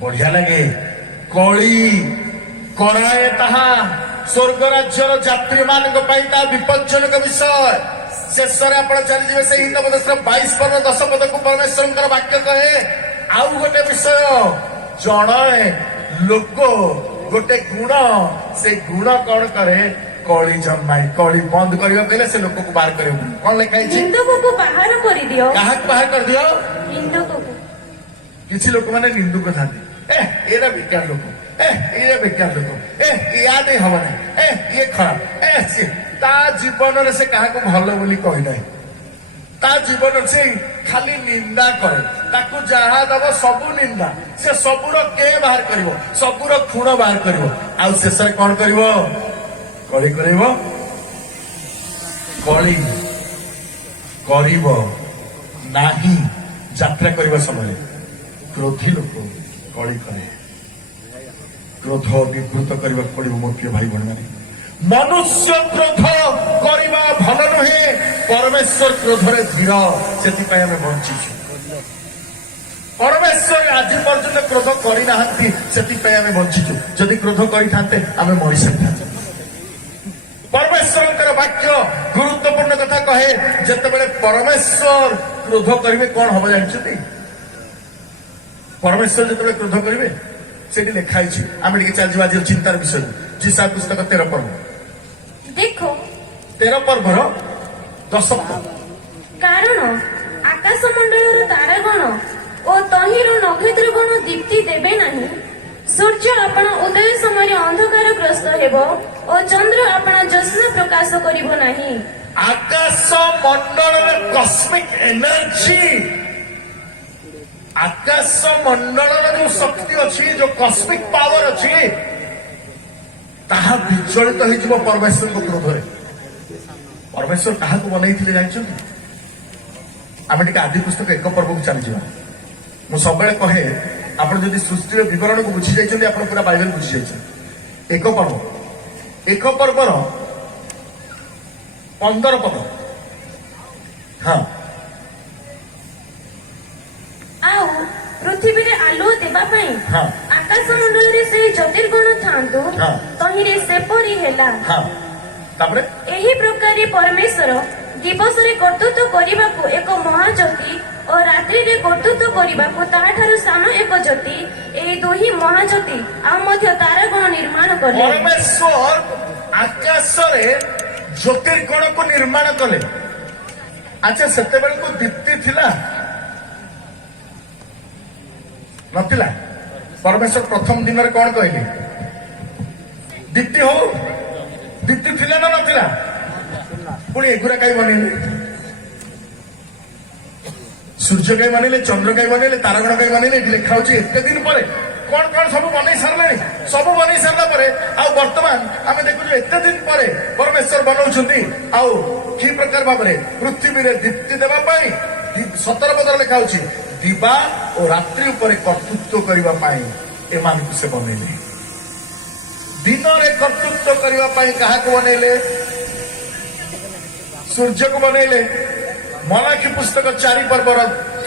ବଢିଆ ଲାଗେ କଳି କରାଏ ତାହା ସ୍ୱର୍ଗ ରାଜ୍ୟର ଯାତ୍ରୀ ମାନଙ୍କ ପାଇଁ ତା ବିପଜ୍ଜନକ ବିଷୟ ଶେଷରେ ଆପଣ ଚାଲିଯିବେ ସେଇ ହିତୋପଦେଶର 22 ପର୍ବ 10 ପଦକୁ ପରମେଶ୍ୱରଙ୍କର ବାକ୍ୟ କହେ ଆଉ ଗୋଟେ ବିଷୟ ଜଣେ ଲୋକ ଗୋଟେ ଗୁଣ ସେ ଗୁଣ କଣ କରେ କଳି ଜନ୍ମାଏ କଳି ବନ୍ଦ କରିବାକୁ ହେଲେ ସେ ଲୋକକୁ ବାହାର କରିବାକୁ କଣ ଲେଖା ହେଇଛି ନିନ୍ଦୁକକୁ ବାହାର କରିଦିଅ କାହାକୁ ବାହାର କରିଦିଅ ନିନ୍ଦୁକକୁ କିଛି ଲୋକମାନେ ନିନ୍ଦୁକ ଥାନ୍ତି ଏଇଟା ବେକାର ଲୋକ ଏଇଟା ବେକାର ଲୋକ ଇଆ ଦେଇ ହବ ନାହିଁ ଇଏ ଖରାପ ତା ଜୀବନରେ ସେ କାହାକୁ ଭଲ ବୋଲି କହିନାହିଁ ତା ଜୀବନରେ ସେ ଖାଲି ନିନ୍ଦା କରେ ତାକୁ ଯାହା ଦବ ସବୁ ନିନ୍ଦା ସେ ସବୁର କେ ବାହାର କରିବ ସବୁର ଖୁଣ ବାହାର କରିବ ଆଉ ଶେଷରେ କଣ କରିବ କଳି କରିବ କଳି କରିବ ନାହିଁ ଯାତ୍ରା କରିବା ସମୟରେ କ୍ରୋଧୀ ଲୋକ କଳି କରେ କ୍ରୋଧ ନିବୃତ୍ତ କରିବାକୁ ପଡିବ ମୋ ପ୍ରିୟ ଭାଇ ଭଉଣୀ ମାନେ ମନୁଷ୍ୟ କ୍ରୋଧ କରିବା ଭଲ ନୁହେଁ ପରମେଶ୍ୱର କ୍ରୋଧରେ ଧୀର ସେଥିପାଇଁ ଆମେ ବଞ୍ଚିଛୁ ପରମେଶ୍ୱର ଆଜି ପର୍ଯ୍ୟନ୍ତ କ୍ରୋଧ କରିନାହାନ୍ତି ସେଥିପାଇଁ ଆମେ ବଞ୍ଚିଛୁ ଯଦି କ୍ରୋଧ କରିଥାନ୍ତେ ଆମେ ମରିସାରିଥାନ୍ତେ ପରମେଶ୍ୱରଙ୍କର ବାକ୍ୟ ଗୁରୁତ୍ୱପୂର୍ଣ୍ଣ କଥା କହେ ଯେତେବେଳେ ପରମେଶ୍ୱର କ୍ରୋଧ କରିବେ କଣ ହବ ଜାଣିଛନ୍ତି ପରମେଶ୍ୱର ଯେତେବେଳେ କ୍ରୋଧ କରିବେ ସେଠି ଲେଖା ହେଇଛି ଆମେ ଟିକେ ଚାଲିଯିବା ଆଜି ଚିନ୍ତାର ବିଷୟ ଯିଶା ପୁସ୍ତକ 13 ପର୍ବ ଦେଖ 13 ପର୍ବର 10 ପଦ କାରଣ ଆକାଶ ମଣ୍ଡଳର ତାରାଗଣ ଓ ତହିଁର ନକ୍ଷତ୍ରଗଣ ଦୀପ୍ତି ଦେବେ ନାହିଁ ସୂର୍ଯ୍ୟ ଆପଣା ଉଦୟ ସମୟରେ ଅନ୍ଧକାରଗ୍ରସ୍ତ ହେବ ଓ ଚନ୍ଦ୍ର ଆପଣା ଜ୍ୟୋତ୍ସ୍ନା ପ୍ରକାଶ କରିବ ନାହିଁ ଆକାଶ ମଣ୍ଡଳର କସ୍ମିକ ଏନର୍ଜି ଆକାଶ ମଣ୍ଡଳର ଯୋଉ ଶକ୍ତି ଅଛି ଯୋଉ କସ୍ମିକ ପାୱାର ଅଛି ତାହା ବିଚଳିତ ହେଇଯିବ ପରମେଶ୍ୱରଙ୍କ କ୍ରୋଧରେ ପରମେଶ୍ୱର କାହାକୁ ବନେଇଥିଲେ ଜାଣିଛନ୍ତି ଆମେ ଟିକେ ଆଦି ପୁସ୍ତକ 1 ପର୍ବକୁ ଚାଲିଯିବା ମୁଁ ସବୁବେଳେ କହେ ଆପଣ ଯଦି ସୃଷ୍ଟିର ବିବରଣକୁ ବୁଝି ଯାଇଛନ୍ତି ଆପଣ ପୁରା ବାଇବେଲ ବୁଝି ଯାଇଛନ୍ତି 1 ପର୍ବର 15 ପଦ ହଁ ଆଉ ପୃଥିବୀରେ ଆଲୁଅ ଦେବା ପାଇଁ ହଁ। ଆକାଶ ମଣ୍ଡଳରେ ସେହି ଜ୍ୟୋତିର୍ଗଣ ଥାନ୍ତୁ ହଁ। ତହିଁରେ ସେପରି ହେଲା ହଁ ତାପରେ ଏହି ପ୍ରକାରେ ପରମେଶ୍ୱର ଦିବସରେ କର୍ତ୍ତୃତ୍ୱ କରିବାକୁ ଏକ ମହାଜ୍ୟୋତି ଓ ରାତ୍ରିରେ କର୍ତ୍ତୃତ୍ୱ କରିବାକୁ ତାହାଠାରୁ ସାନ ଏକ ଜ୍ୟୋତି ଏହି ଦୁହିଁ ମହାଜ୍ୟୋତି ଆଉ ମଧ୍ୟ ତାରାଗଣ ନିର୍ମାଣ କଲେ ପରମେଶ୍ୱର ଆକାଶରେ ଜ୍ୟୋତିର୍ଗଣକୁ ନିର୍ମାଣ କଲେ ଆଚ୍ଛା ସେତେବେଳକୁ ଦୀପ୍ତି ଥିଲା ନଥିଲା ପରମେଶ୍ୱର ପ୍ରଥମ ଦିନରେ କଣ କହିଲେ ଦୀପ୍ତି ହଉ ଦୀପ୍ତି ଥିଲା ନା ନଥିଲା ପୁଣି ଏଗୁରା କାହିଁ ବନେଇଲେ ସୂର୍ଯ୍ୟ କାହିଁ ବନେଇଲେ ଚନ୍ଦ୍ର କାହିଁ ବନେଇଲେ ତାରାଗଣ କାହିଁ ବନେଇଲେ ଏଠି ଲେଖା ହଉଛି ଏତେ ଦିନ ପରେ କଣ କଣ ସବୁ ବନେଇ ସାରିଲେଣି ସବୁ ବନେଇ ସାରିଲା ପରେ ଆଉ ବର୍ତ୍ତମାନ ଆମେ ଦେଖୁଛୁ ଏତେ ଦିନ ପରେ ପରମେଶ୍ୱର ବନଉଛନ୍ତି ଆଉ କି ପ୍ରକାର ଭାବରେ ପୃଥିବୀରେ ଦୀପ୍ତି ଦେବା ପାଇଁ 17 ପଦରେ ଲେଖା ହଉଛି ଦିବା ଓ ରାତ୍ରି ଉପରେ କର୍ତ୍ତୃତ୍ୱ କରିବା ପାଇଁ ଏମାନଙ୍କୁ ସେ ବନେଇଲେ ଦିନରେ କର୍ତ୍ତୃତ୍ୱ କରିବା ପାଇଁ କାହାକୁ ବନେଇଲେ ସୂର୍ଯ୍ୟକୁ ବନେଇଲେ ମଲାଖୀ ପୁସ୍ତକ 4 ପର୍ବର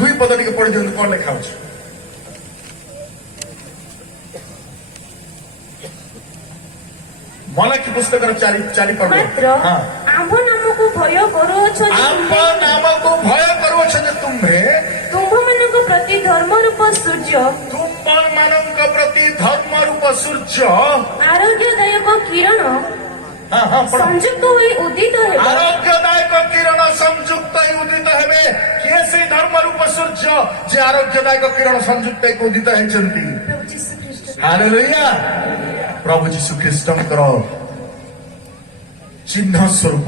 2 ପଦ ଟିକେ ପଢି ଦିଅନ୍ତୁ କଣ ଲେଖା ହଉଛି ମଲାଖୀ ପୁସ୍ତକର 4 ପର୍ବ ମାତ୍ର ଆମ୍ଭ ନାମକୁ ଭୟ କରୁଅଛ ଆମ୍ଭ ନାମକୁ ଭୟ କରୁଅଛ ଯେ ତୁମ୍ଭେ ତୁମ୍ଭମାନଙ୍କ ପ୍ରତି ଧର୍ମ ରୂପ ସୂର୍ଯ୍ୟ ତୁମ୍ଭମାନଙ୍କ ପ୍ରତି ଧର୍ମ ରୂପ ସୂର୍ଯ୍ୟ ଆରୋଗ୍ୟଦାୟକ କିରଣ ପଢ। ସଂଯୁକ୍ତ ହୋଇ ଉଦିତ ହେବ ଆରୋଗ୍ୟଦାୟକ କିରଣ ସଂଯୁକ୍ତ ହୋଇ ଉଦିତ ହେବେ କିଏ ସେଇ ଧର୍ମ ରୂପ ସୂର୍ଯ୍ୟ ଯେ ଆରୋଗ୍ୟଦାୟକ କିରଣ ସଂଯୁକ୍ତ ହେଇକି ଉଦିତ ହେଇଛନ୍ତି ପ୍ରଭୁ ଯୀଶୁ ଖ୍ରୀଷ୍ଟ ହାଲେଲୁୟା ପ୍ରଭୁ ଯୀଶୁ ଖ୍ରୀଷ୍ଟଙ୍କର ଚିହ୍ନ ସ୍ୱରୂପ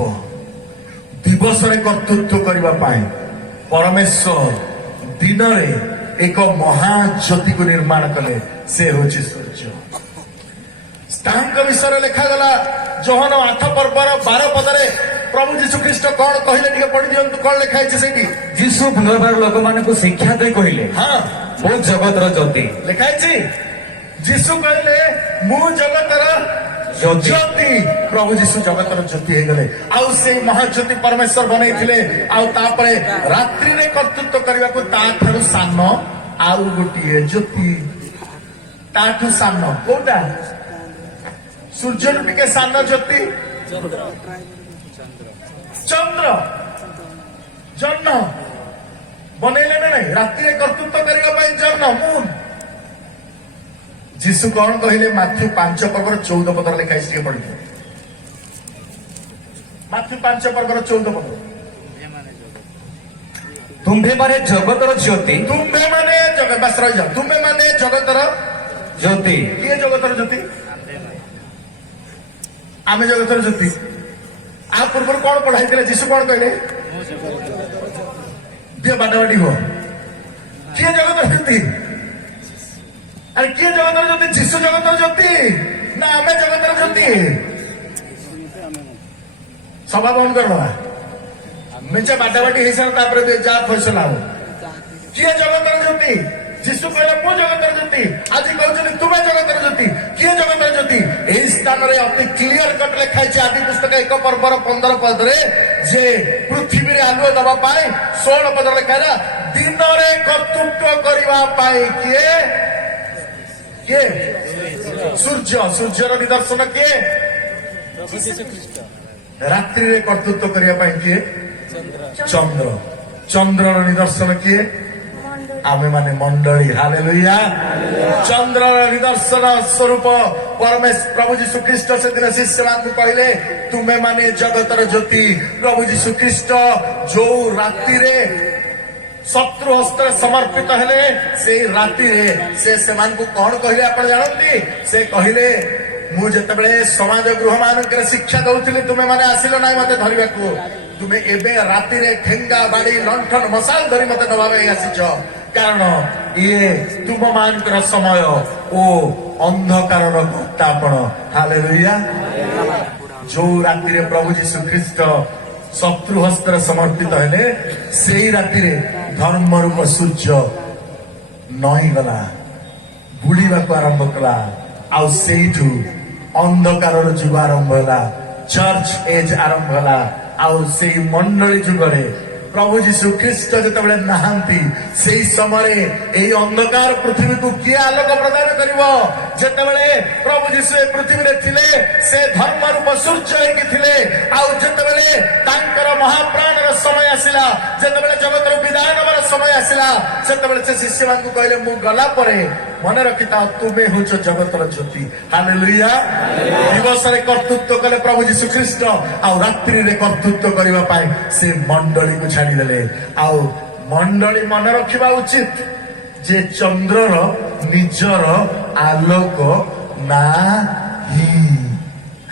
ଦିବସରେ କର୍ତ୍ତୃତ୍ୱ କରିବା ପାଇଁ ପରମେଶ୍ୱର ଦିନରେ ଏକ ମହାଜ୍ୟୋତିକୁ ନିର୍ମାଣ କଲେ। ସେ ହେଉଛି ସୂର୍ଯ୍ୟ। ତାଙ୍କ ବିଷୟରେ ଲେଖାଗଲା ଯୋହନ 8 ପର୍ବର 12 ପଦରେ ପ୍ରଭୁ ଯୀଶୁ ଖ୍ରୀଷ୍ଟ କଣ କହିଲେ ଟିକେ ପଢି ଦିଅନ୍ତୁ। କଣ ଲେଖା ହେଇଛି ସେଇଠି? ଯୀଶୁ ପୁନର୍ବାର ଲୋକମାନଙ୍କୁ ଶିକ୍ଷା ଦେଇ କହିଲେ, ହଁ ମୁଁ ଜଗତର ଜ୍ୟୋତି। ଲେଖା ହେଇଛି ଯୀଶୁ କହିଲେ ମୁଁ ଜଗତର ଜ୍ୟୋତି। ଜ୍ୟୋତି। ପ୍ରଭୁ ଯୀଶୁ ଜଗତର ଜ୍ୟୋତି ହେଇଗଲେ। ଆଉ ସେଇ ମହାଜ୍ୟୋତି ପରମେଶ୍ୱର ବନେଇଥିଲେ। ଆଉ ତାପରେ ରାତ୍ରିରେ କର୍ତ୍ତୃତ୍ୱ କରିବାକୁ ତାଠାରୁ ସାନ ଆଉ ଗୋଟିଏ ଜ୍ୟୋତି, ତାଠୁ ସାନ କୋଉଟା? ସୂର୍ଯ୍ୟରୁ ଟିକେ ସାନ ଜ୍ୟୋତି ଚନ୍ଦ୍ର, ଜହ୍ନ ବନେଇଲେ ନା ନାଇଁ? ରାତିରେ କର୍ତ୍ତୃତ୍ୱ କରିବା ପାଇଁ ଜହ୍ନ, ମୁନ୍। ଯୀଶୁ କଣ କହିଲେ? ମାଥ୍ୟୁ 5 ପର୍ବର 14 ପଦରେ ଲେଖା ହେଇଛି, ଟିକେ ପଢିବେ। ମାଥ୍ୟୁ 5 ପର୍ବର 14 ପଦ। ତୁମ୍ଭେମାନେ ଜଗତର ଜ୍ୟୋତି। ତୁମ୍ଭେ ମାନେ ବାସ ରହିଯାଅ। ତୁମ୍ଭେ ମାନେ ଜଗତର ଜ୍ୟୋତି। କିଏ ଜଗତର ଜ୍ୟୋତି? ଆମେ ଜଗତର ଜ୍ୟୋତି। ଆ ପୂର୍ବରୁ କଣ ପଢା ହେଇଥିଲା? ଯୀଶୁ କଣ କହିଲେ? ଦିଅ ବାଡାବାଡି ହୁଅ। କିଏ ଜଗତର ଜ୍ୟୋତି? ଆରେ କିଏ ଜଗତର ଜ୍ୟୋତି? ଯୀଶୁ ଜଗତର ଜ୍ୟୋତି ନା ଆମେ ଜଗତର ଜ୍ୟୋତି? ସଭା ବନ୍ଦ କରିଦବା। ମେଞ୍ଚେ ବାଡାବାଡି ହେଇସାର ତାପରେ ଯାହା ଫଇସଲା ହବ। କିଏ ଜଗତର ଜ୍ୟୋତି? ଯୀଶୁ କହିଲେ ମୁଁ ଜଗତର ଜ୍ୟୋତି। ଆଜି କହୁଛନ୍ତି ତୁମେ ଜଗତର ଜ୍ୟୋତି। କିଏ ଜଗତର ଜ୍ୟୋତି? ଏହି ସ୍ଥାନରେ ଅତି କ୍ଲିୟର କଟ୍ ଲେଖା ହେଇଛି ଆଦି ପୁସ୍ତକ 1 ପର୍ବର 15 ପଦରେ ଯେ ପୃଥିବୀରେ ଆଲୁଅ ଦେବା ପାଇଁ 16 ପଦରେ ଲେଖା ହେଲା ଦିନରେ କର୍ତ୍ତୃତ୍ୱ କରିବା ପାଇଁ କିଏ? କିଏ? ସୂର୍ଯ୍ୟ। ସୂର୍ଯ୍ୟର ନିଦର୍ଶନ କିଏ? ରାତ୍ରିରେ କର୍ତ୍ତୃତ୍ୱ କରିବା ପାଇଁ କିଏ? ଚନ୍ଦ୍ର। ଚନ୍ଦ୍ରର ନିଦର୍ଶନ କିଏ? ଆମେ ମାନେ ମଣ୍ଡଳୀ। ହାଲେଲୁୟା। ଚନ୍ଦ୍ରର ନିଦର୍ଶନ ସ୍ୱରୂପ ପ୍ରଭୁ ଯୀଶୁ ଖ୍ରୀଷ୍ଟ ସେଦିନ ଶିଷ୍ୟମାନଙ୍କୁ କହିଲେ ତୁମେ ମାନେ ଜଗତର ଜ୍ୟୋତି। ପ୍ରଭୁ ଯୀଶୁ ଖ୍ରୀଷ୍ଟ ଯୋଉ ରାତିରେ ଶତ୍ରୁ ହସ୍ତରେ ସମର୍ପିତ ହେଲେ ସେଇ ରାତିରେ ସେ ସେମାନଙ୍କୁ କଣ କହିଲେ ଆପଣ ଜାଣନ୍ତି? ସେ କହିଲେ ମୁଁ ଯେତେବେଳେ ସମାଜ ଗୃହ ମାନଙ୍କରେ ଶିକ୍ଷା ଦଉଥିଲି ତୁମେ ମାନେ ଆସିଲ ନାହିଁ ମତେ ଧରିବାକୁ। ତୁମେ ଏବେ ରାତିରେ ଠେଙ୍ଗା ବାଡି ଲଣ୍ଠନ ମଶାଲ ଧରି ମତେ ନବା ପାଇଁ ଆସିଛ। କାରଣ ଇଏ ତୁମ ମାନଙ୍କର ସମୟ ଓ ଅନ୍ଧକାରର କର୍ତ୍ତାପଣ। ହାଲେଲୁୟା। ଯୋଉ ରାତିରେ ପ୍ରଭୁ ଯୀଶୁ ଖ୍ରୀଷ୍ଟ ଶତ୍ରୁ ହସ୍ତରେ ସମର୍ପିତ ହେଲେ ସେଇ ରାତିରେ ଧର୍ମରୂପ ସୂର୍ଯ୍ୟ ନଇଁଗଲା, ବୁଡିବାକୁ ଆରମ୍ଭ କଲା। ଆଉ ସେଇଠୁ ଅନ୍ଧକାରର ଯୁଗ ଆରମ୍ଭ ହେଲା, ଚର୍ଚ୍ଚ ଏଜ୍ ଆରମ୍ଭ ହେଲା। ଆଉ ସେଇ ମଣ୍ଡଳୀ ଯୁଗରେ ପ୍ରଭୁ ଯୀଶୁ ଖ୍ରୀଷ୍ଟ ଯେତେବେଳେ ନାହାନ୍ତି ସେଇ ସମୟରେ ଏହି ଅନ୍ଧକାର ପୃଥିବୀକୁ କିଏ ଆଲୋକ ପ୍ରଦାନ କରିବ? ଯେତେବେଳେ ପ୍ରଭୁ ଯୀଶୁ ଏ ପୃଥିବୀରେ ଥିଲେ ସେ ଧର୍ମ ରୂପ ସୂର୍ଯ୍ୟ ହେଇକି ଥିଲେ। ଆଉ ଯେତେବେଳେ ତାଙ୍କର ମହାପ୍ରାଣର ସମୟ ଆସିଲା, ଯେତେବେଳେ ଜଗତର ବିଦାୟ ନେବାର ସମୟ ଆସିଲା, ସେତେବେଳେ ସେ ଶିଷ୍ୟମାନଙ୍କୁ କହିଲେ ମୁଁ ଗଲା ପରେ ମନେ ରଖିଥାଅ ତୁମେ ହଉଛ ଜଗତର ଜ୍ୟୋତି। ହାଲେଲୁୟା। ଦିବସରେ କର୍ତ୍ତୃତ୍ୱ କଲେ ପ୍ରଭୁ ଯୀଶୁ ଖ୍ରୀଷ୍ଟ, ଆଉ ରାତ୍ରିରେ କର୍ତ୍ତୃତ୍ୱ କରିବା ପାଇଁ ସେ ମଣ୍ଡଳୀକୁ ଛାଡିଦେଲେ। ଆଉ ମଣ୍ଡଳୀ ମନେ ରଖିବା ଉଚିତ ଯେ ଚନ୍ଦ୍ରର ନିଜର ଆଲୋକ ନାହିଁ।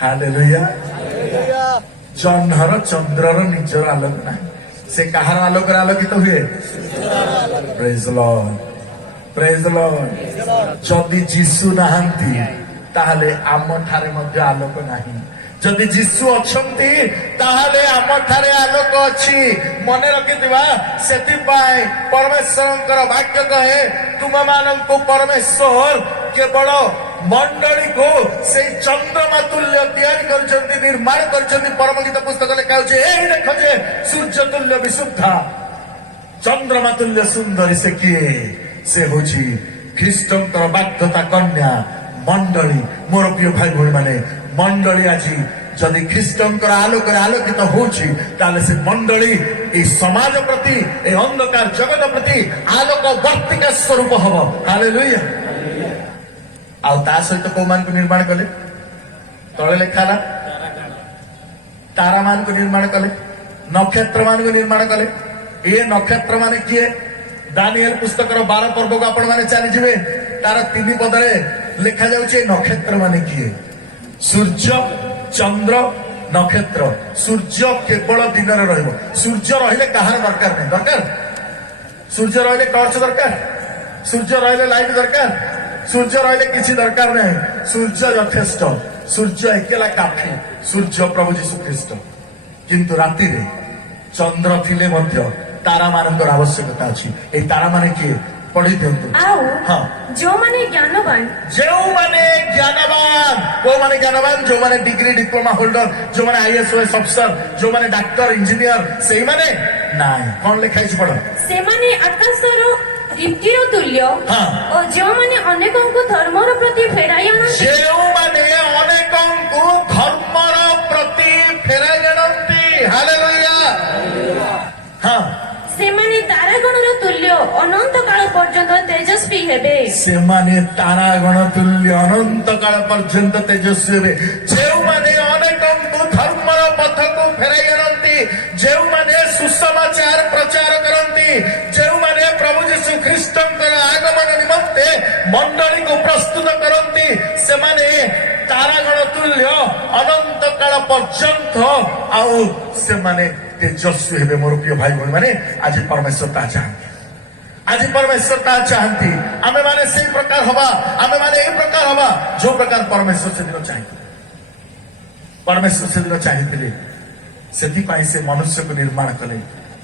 ହାଲେଲୁୟା। ଜହ୍ନର ଚନ୍ଦ୍ରର ନିଜର ଆଲୋକ ନାହିଁ। ସେ କାହାର ଆଲୋକରେ ଆଲୋକିତ ହୁଏ? ପ୍ରେଜ୍ ଦ ଲର୍ଡ, ପ୍ରେଜ୍ ଦ ଲର୍ଡ। ଯଦି ଯୀଶୁ ନାହାନ୍ତି ତାହେଲେ ଆମଠାରେ ମଧ୍ୟ ଆଲୋକ ନାହିଁ। ଯଦି ଯୀଶୁ ଅଛନ୍ତି ତାହେଲେ ଆମଠାରେ ଆଲୋକ ଅଛି। ମନେ ରଖିଥିବା। ସେଥିପାଇଁ ପରମେଶ୍ୱରଙ୍କର ବାକ୍ୟ କହେ ତୁମମାନଙ୍କୁ ପରମେଶ୍ୱର କେବଳ ମଣ୍ଡଳୀକୁ ସେଇ ଚନ୍ଦ୍ରମା ତୁଲ୍ୟ ତିଆରି କରିଛନ୍ତି, ନିର୍ମାଣ କରିଛନ୍ତି। ପରମଗୀତ ପୁସ୍ତକ ଲେଖା ହଉଛି ଏଇ ଦେଖ ଯେ ସୂର୍ଯ୍ୟ ତୁଲ୍ୟ ବିଶୁଦ୍ଧା, ଚନ୍ଦ୍ରମା ତୁଲ୍ୟ ସୁନ୍ଦରୀ ସେ କିଏ? ସେ ହଉଛି ଖ୍ରୀଷ୍ଟଙ୍କର ବାଗ୍ଦତା କନ୍ୟା ମଣ୍ଡଳୀ। ମୋର ପ୍ରିୟ ଭାଇ ଭଉଣୀ ମାନେ, ମଣ୍ଡଳୀ ଆଜି ଯଦି ଖ୍ରୀଷ୍ଟଙ୍କର ଆଲୋକରେ ଆଲୋକିତ ହଉଛି ତାହେଲେ ସେ ମଣ୍ଡଳୀ এই ସମାଜ ପ୍ରତି, এই ଅନ୍ଧକାର ଜଗତ ପ୍ରତି ଆଲୋକ ବର୍ତ୍ତିକା ସ୍ୱରୂପ ହବ। ହାଲେଲୁୟା। ଆଉ ତା ସହିତ କୋଉମାନଙ୍କୁ ନିର୍ମାଣ କଲେ? ତଳେ ଲେଖା ହେଲା ତାରା ମାନଙ୍କୁ ନିର୍ମାଣ କଲେ, ନକ୍ଷତ୍ର ମାନଙ୍କୁ ନିର୍ମାଣ କଲେ। ଏ ନକ୍ଷତ୍ର ମାନେ କିଏ? ଦାନିଏଲ ପୁସ୍ତକର 12 ପର୍ବକୁ ଆପଣ ମାନେ ଚାଲିଯିବେ, ତାର 3 ପଦରେ ଲେଖା ଯାଉଛି ଏ ନକ୍ଷତ୍ର ମାନେ କିଏ? ସୂର୍ଯ୍ୟ, ଚନ୍ଦ୍ର ନକ୍ଷତ୍ର ସୂର୍ଯ୍ୟ କେବଳ ଦିନରେ ରହିବ। ସୂର୍ଯ୍ୟ ରହିଲେ କାହାର ଦରକାର ନାହିଁ? ଦରକାର? ସୂର୍ଯ୍ୟ ରହିଲେ ଟର୍ଚ୍ଚ ଦରକାର? ସୂର୍ଯ୍ୟ ରହିଲେ ଲାଇଟ୍ ଦରକାର? ସୂର୍ଯ୍ୟ ରହିଲେ କିଛି ଦରକାର ନାହିଁ। ସୂର୍ଯ୍ୟ ଯଥେଷ୍ଟ, ସୂର୍ଯ୍ୟ ଏକେଲା କାଫି, ସୂର୍ଯ୍ୟ ପ୍ରଭୁ ଯୀଶୁ ଖ୍ରୀଷ୍ଟ। କିନ୍ତୁ ରାତିରେ ଚନ୍ଦ୍ର ଥିଲେ ମଧ୍ୟ ତାରା ମାନଙ୍କର ଆବଶ୍ୟକତା ଅଛି। ଏଇ ତାରା ମାନେ କିଏ? ପଢି ଦିଅନ୍ତୁ। ଆଉ ହଁ, ଯୋଉମାନେ ଜ୍ଞାନବାନ, ଯେଉଁମାନେ ଜ୍ଞାନବାନ, କୋଉମାନେ ଜ୍ଞାନବାନ? ଯୋଉମାନେ ଡିଗ୍ରୀ ଡିପ୍ଲୋମା ହୋଲ୍ଡର, ଯୋଉମାନେ IAS ଅଫିସର, ଯୋଉମାନେ ଡାକ୍ତର ଇଞ୍ଜିନିୟର, ସେଇମାନେ ନାଇଁ। କଣ ଲେଖା ହେଇଛି ପଢ? ସେମାନେ ଆକାଶର ଦୀପ୍ତିର ତୁଲ୍ୟ ହଁ। ଓ ଯେଉଁମାନେ ଅନେକଙ୍କୁ ଧର୍ମର ପ୍ରତି ଫେରାଇ ଆଣନ୍ତି, ଯେଉଁମାନେ ଅନେକଙ୍କୁ ଧର୍ମର ପ୍ରତି ଫେରାଇ ଆଣନ୍ତି। ହାଲେଲୁୟା। ହଁ, ସେମାନେ ତାରାଗଣର ତୁଲ୍ୟ ଅନନ୍ତ କାଳ ପର୍ଯ୍ୟନ୍ତ ତେଜସ୍ୱୀ ହେବେ। ସେମାନେ ତାରାଗଣ ତୁଲ୍ୟ ଅନନ୍ତ କାଳ ପର୍ଯ୍ୟନ୍ତ ତେଜସ୍ୱୀ ହେବେ। ଯେଉଁମାନେ ଅନେକଙ୍କୁ ଧର୍ମର ପଥକୁ ଫେରାଇ ଆଣନ୍ତି, ଯେଉଁମାନେ ସୁସମାଚାର ପ୍ରଚାର କରନ୍ତି, ଯେଉଁମାନେ ପ୍ରଭୁ ଯୀଶୁ ଖ୍ରୀଷ୍ଟଙ୍କର ଆଗମନ ନିମନ୍ତେ ମଣ୍ଡଳୀକୁ ପ୍ରସ୍ତୁତ କରନ୍ତି, ସେମାନେ ତାରାଗଣ ତୁଲ୍ୟ ଅନନ୍ତ କାଳ ପର୍ଯ୍ୟନ୍ତ ଆଉ ସେମାନେ ତେଜସ୍ୱୀ ହେବେ। ମୋର ପ୍ରିୟ ଭାଇ ଭଉଣୀ ମାନେ, ଆଜି ପରମେଶ୍ୱର ତାହା ଚାହାନ୍ତି। ଆଜି ପରମେଶ୍ୱର ତାହା ଚାହାନ୍ତି ଆମେ ମାନେ ସେଇ ପ୍ରକାର ହବା, ଆମେ ମାନେ ଏଇ ପ୍ରକାର ହବା ଯୋଉ ପ୍ରକାର ପରମେଶ୍ୱର ସେଦିନ ଚାହିଁଥିଲେ। ପରମେଶ୍ୱର ସେଦିନ ଚାହିଁଥିଲେ, ସେଥିପାଇଁ ସେ ମନୁଷ୍ୟକୁ ନିର୍ମାଣ କଲେ।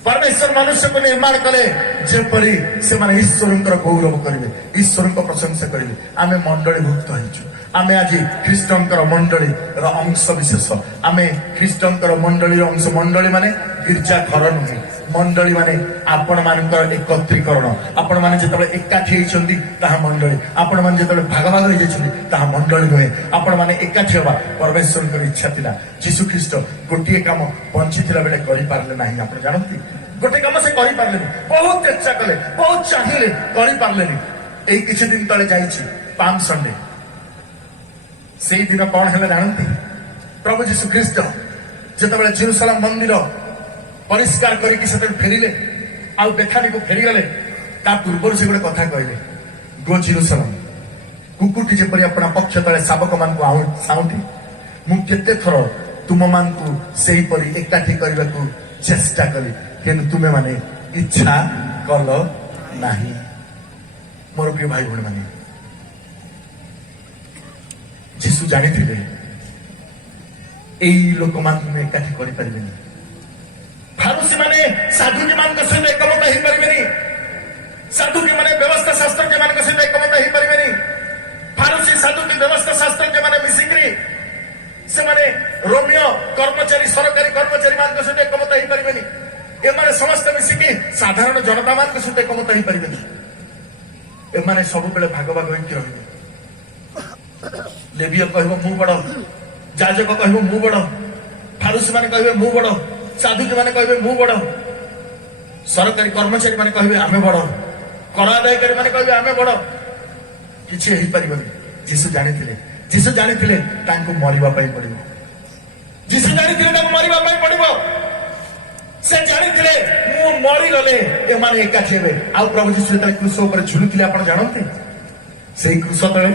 ପରମେଶ୍ୱର ମନୁଷ୍ୟକୁ ନିର୍ମାଣ କଲେ ଯେପରି ସେମାନେ ଈଶ୍ୱରଙ୍କର ଗୌରବ କରିବେ, ଈଶ୍ୱରଙ୍କ ପ୍ରଶଂସା କରିବେ। ଆମେ ମଣ୍ଡଳୀଭୁକ୍ତ ହେଇଛୁ। ଆମେ ଆଜି ଖ୍ରୀଷ୍ଟଙ୍କର ମଣ୍ଡଳୀର ଅଂଶ ବିଶେଷ। ଆମେ ଖ୍ରୀଷ୍ଟଙ୍କର ମଣ୍ଡଳୀର ଅଂଶ। ମଣ୍ଡଳୀ ମାନେ ଗିର୍ଜା ଘର ନୁହେଁ। ମଣ୍ଡଳୀ ମାନେ ଆପଣ ମାନଙ୍କର ଏକତ୍ରୀକରଣ। ଆପଣ ମାନେ ଯେତେବେଳେ ଏକାଠି ହେଇଛନ୍ତି ତାହା ମଣ୍ଡଳୀ। ଆପଣ ମାନେ ଯେତେବେଳେ ଭାଗ ଭାଗ ହେଇଯାଇଛନ୍ତି ତାହା ମଣ୍ଡଳୀ ନୁହେଁ। ଆପଣ ମାନେ ଏକାଠି ହେବା ପରମେଶ୍ୱରଙ୍କର ଇଚ୍ଛା ଥିଲା। ଯୀଶୁ ଖ୍ରୀଷ୍ଟ ଗୋଟିଏ କାମ ବଞ୍ଚିଥିଲା ବେଳେ କରିପାରିଲେ ନାହିଁ। ଆପଣ ଜାଣନ୍ତି, ଗୋଟେ କାମ ସେ କରିପାରିଲେନି। ବହୁତ ଚେଷ୍ଟା କଲେ, ବହୁତ ଚାହିଁଲେ, କରିପାରିଲେନି। ଏଇ କିଛି ଦିନ ତଳେ ଯାଇଛି ପାମ୍ ସଣ୍ଡେ। ସେଇଦିନ କଣ ହେଲା ଜାଣନ୍ତି? ପ୍ରଭୁ ଯୀଶୁ ଖ୍ରୀଷ୍ଟ ଯେତେବେଳେ ଜେରୁସାଲେମ ମନ୍ଦିର ପରିଷ୍କାର କରିକି ସେତେବେଳେ ଫେରିଲେ, ଆଉ ବେଥାନିକୁ ଫେରିଗଲେ, ତା ପୂର୍ବରୁ ସେ ଗୋଟେ କଥା କହିଲେ, ଗୋ ଜେରୁସାଲେମ, କୁକୁଟି ଯେପରି ଆପଣ ପକ୍ଷ ତଳେ ଶାବକ ମାନଙ୍କୁ ସାଉଁଟି, ମୁଁ କେତେ ଥର ତୁମମାନଙ୍କୁ ସେହିପରି ଏକାଠି କରିବାକୁ ଚେଷ୍ଟା କଲି, କିନ୍ତୁ ତୁମେ ମାନେ ଇଚ୍ଛା କଲ ନାହିଁ। ମୋର ପ୍ରିୟ ଭାଇ ଭଉଣୀ ମାନେ, ଯୀଶୁ ଜାଣିଥିଲେ ଏଇ ଲୋକମାନଙ୍କୁ ମୁଁ ଏକାଠି କରିପାରିବେନି। ଫାରୁସୀ ମାନେ ସାଧୁକୀ ମାନଙ୍କ ସହିତ ଏକମତ ହେଇପାରିବେନି। ସାଧୁକୀ ମାନେ ବ୍ୟବସ୍ଥା ଶାସ୍ତ୍ରଜ୍ଞ ମାନଙ୍କ ସହିତ ଏକମତ ହେଇପାରିବେନି। ଫାରୁସୀ ସାଧୁକୀ ବ୍ୟବସ୍ଥା ଶାସ୍ତ୍ରଜ୍ଞ ମାନେ ମିଶିକିରି ସେମାନେ ରୋମିଓ କର୍ମଚାରୀ, ସରକାରୀ କର୍ମଚାରୀ ମାନଙ୍କ ସହିତ ଏକମତ ହେଇପାରିବେନି। ଏମାନେ ସମସ୍ତେ ମିଶିକି ସାଧାରଣ ଜନତା ମାନଙ୍କ ସହିତ ଏକମତ ହେଇପାରିବେନି। ଏମାନେ ସବୁବେଳେ ଭାଗ ଭାଗ ହେଇକି ରହିବେ। ଲେବିୟ କହିବ ମୁଁ ବଡ, ଯାଜକ କହିବ ମୁଁ ବଡ, ଫାରୁସୀ ମାନେ କହିବେ ମୁଁ ବଡ, ସାଧୁକୀ ମାନେ କହିବେ ମୁଁ ବଡ, ସରକାରୀ କର୍ମଚାରୀ ମାନେ କହିବେ ଆମେ ବଡ, କର ଆଦାୟକାରୀ ମାନେ କହିବେ ଆମେ ବଡ। କିଛି ହେଇପାରିବନି। ଯୀଶୁ ଜାଣିଥିଲେ ତାଙ୍କୁ ମରିବା ପାଇଁ ପଡିବ। ଯୀଶୁ ଜାଣିଥିଲେ ତାଙ୍କୁ ମରିବା ପାଇଁ ପଡିବ। ସେ ଜାଣିଥିଲେ ମୁଁ ମରିଗଲେ ଏମାନେ ଏକାଠି ହେବେ। ଆଉ ପ୍ରଭୁ ଯୀଶୁ ଯେତେବେଳେ କ୍ରୁଶ ଉପରେ ଝୁଲୁଥିଲେ, ଆପଣ ଜାଣନ୍ତି, ସେଇ କ୍ରୁଶ ତଳେ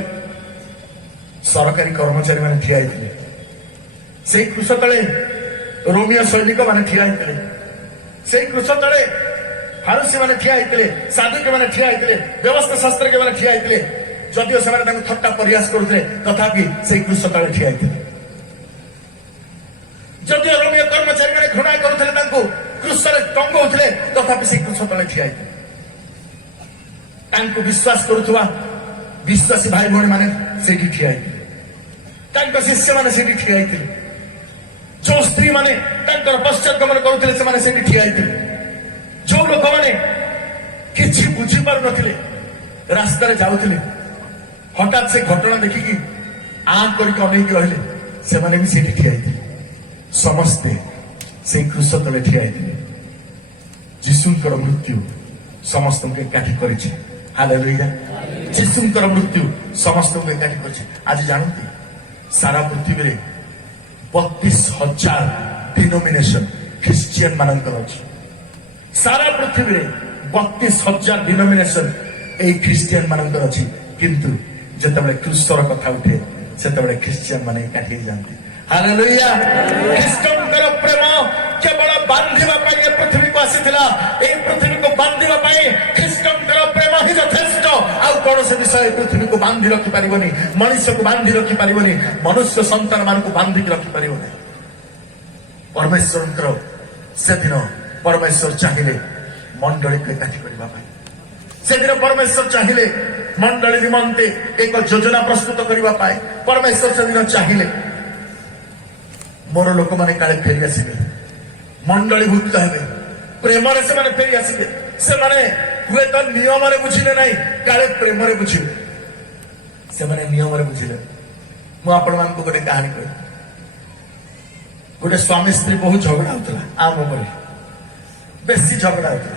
ସରକାରୀ କର୍ମଚାରୀ ମାନେ ଠିଆ ହେଇଥିଲେ। ସେଇ କ୍ରୁଶ ତଳେ ରୋମିଓ ସୈନିକ ମାନେ ଠିଆ ହେଇଥିଲେ। ସେଇ କ୍ରୁଶ ତଳେ ଫାରୁସୀ ମାନେ ଠିଆ ହେଇଥିଲେ, ସାଧୁକୀ ମାନେ ଠିଆ ହେଇଥିଲେ, ବ୍ୟବସ୍ଥା ଶାସ୍ତ୍ରଜ୍ଞ ମାନେ ଠିଆ ହେଇଥିଲେ। ଯଦିଓ ସେମାନେ ତାଙ୍କୁ ଥଟ୍ଟା ପରିହାସ କରୁଥିଲେ, ତଥାପି ସେଇ କ୍ରୁଶ ତଳେ ଠିଆ ହେଇଥିଲେ। ଯଦିଓ ରୋମିଓ କର୍ମଚାରୀ ମାନେ ଘୃଣା କରୁଥିଲେ, ତାଙ୍କୁ କ୍ରୁଶରେ ଟଙ୍ଗଉଥିଲେ, ତଥାପି ସେଇ କ୍ରୁଶ ତଳେ ଠିଆ ହେଇଥିଲେ। ତାଙ୍କୁ ବିଶ୍ୱାସ କରୁଥିବା ବିଶ୍ୱାସୀ ଭାଇ ଭଉଣୀ ମାନେ ସେଇଠି ଠିଆ ହେଇଥିଲେ। ତାଙ୍କ ଶିଷ୍ୟ ମାନେ ସେଇଠି ଠିଆ ହେଇଥିଲେ। ଯୋଉ ସ୍ତ୍ରୀ ମାନେ ତାଙ୍କର ପଶ୍ଚାତଗମନ କରୁଥିଲେ, ସେମାନେ ସେଇଠି ଠିଆ ହେଇଥିଲେ। ଯୋଉ ଲୋକମାନେ କିଛି ବୁଝିପାରୁନଥିଲେ, ରାସ୍ତାରେ ଯାଉଥିଲେ, ହଠାତ୍ ସେ ଘଟଣା ଦେଖିକି ଆଁ କରିକି ଅନେଇକି ରହିଲେ, ସେମାନେ ବି ସେଇଠି ଠିଆ ହେଇଥିଲେ। ସମସ୍ତେ ସେଇ କ୍ରୁଶ ତଳେ ଠିଆ ହେଇଥିଲେ। ଯୀଶୁଙ୍କର ମୃତ୍ୟୁ ସମସ୍ତଙ୍କୁ ଏକାଠି କରିଛି। ହାଲେଲୁୟା। ଯୀଶୁଙ୍କର ମୃତ୍ୟୁ ସମସ୍ତଙ୍କୁ ଏକାଠି କରିଛି। ଆଜି ଜାଣନ୍ତି, ସାରା ପୃଥିବୀରେ 32,000 ଡିନୋମିନେସନ ଖ୍ରୀଷ୍ଟିଆନ ମାନଙ୍କର ଅଛି। ସାରା ପୃଥିବୀରେ 32,000 ଡିନୋମିନେସନ ଏଇ ଖ୍ରୀଷ୍ଟିଆନ ମାନଙ୍କର ଅଛି। କିନ୍ତୁ ଯେତେବେଳେ କ୍ରୁଶର କଥା ଉଠେ, ସେତେବେଳେ ଖ୍ରୀଷ୍ଟିଆନ ମାନେ ଏକାଠି ହେଇଯାନ୍ତି। हालेलुया ख्रीष्टंकर प्रेम केवल बांधिबा पाई ए पृथ्वी को आसीथिला ए पृथ्वी को बांधिबा पाई ख्रीष्टंकर प्रेम ही यथेष्ट आ कोन से विषय पृथ्वी को बांधि रखि परिबनी मनुष्य को बांधि रखि परिबनी मनुष्य संतान मान को बांधि रखि परिबनी परमेश्वर से दिन परमेश्वर चाहिए मंडली को एकाठी करबा पाई से दिन परमेश्वर चाहिए मंडली निमंते एक योजना प्रस्तुत करबा पाई परमेश्वर से दिन चाहिए मोर लोक माने काले फेरी आसबे मंडली भूत हेबे प्रेम से माने फेरी आसबे से माने हुए तो नियम रे बुझिले नहीं काले प्रेम रे बुझिले से माने नियम रे बुझिले मु आपण मान को गोटे कहानी कहि गोटे स्वामी स्त्री बहुत झगड़ा होता आम पर बेसी झगड़ा होता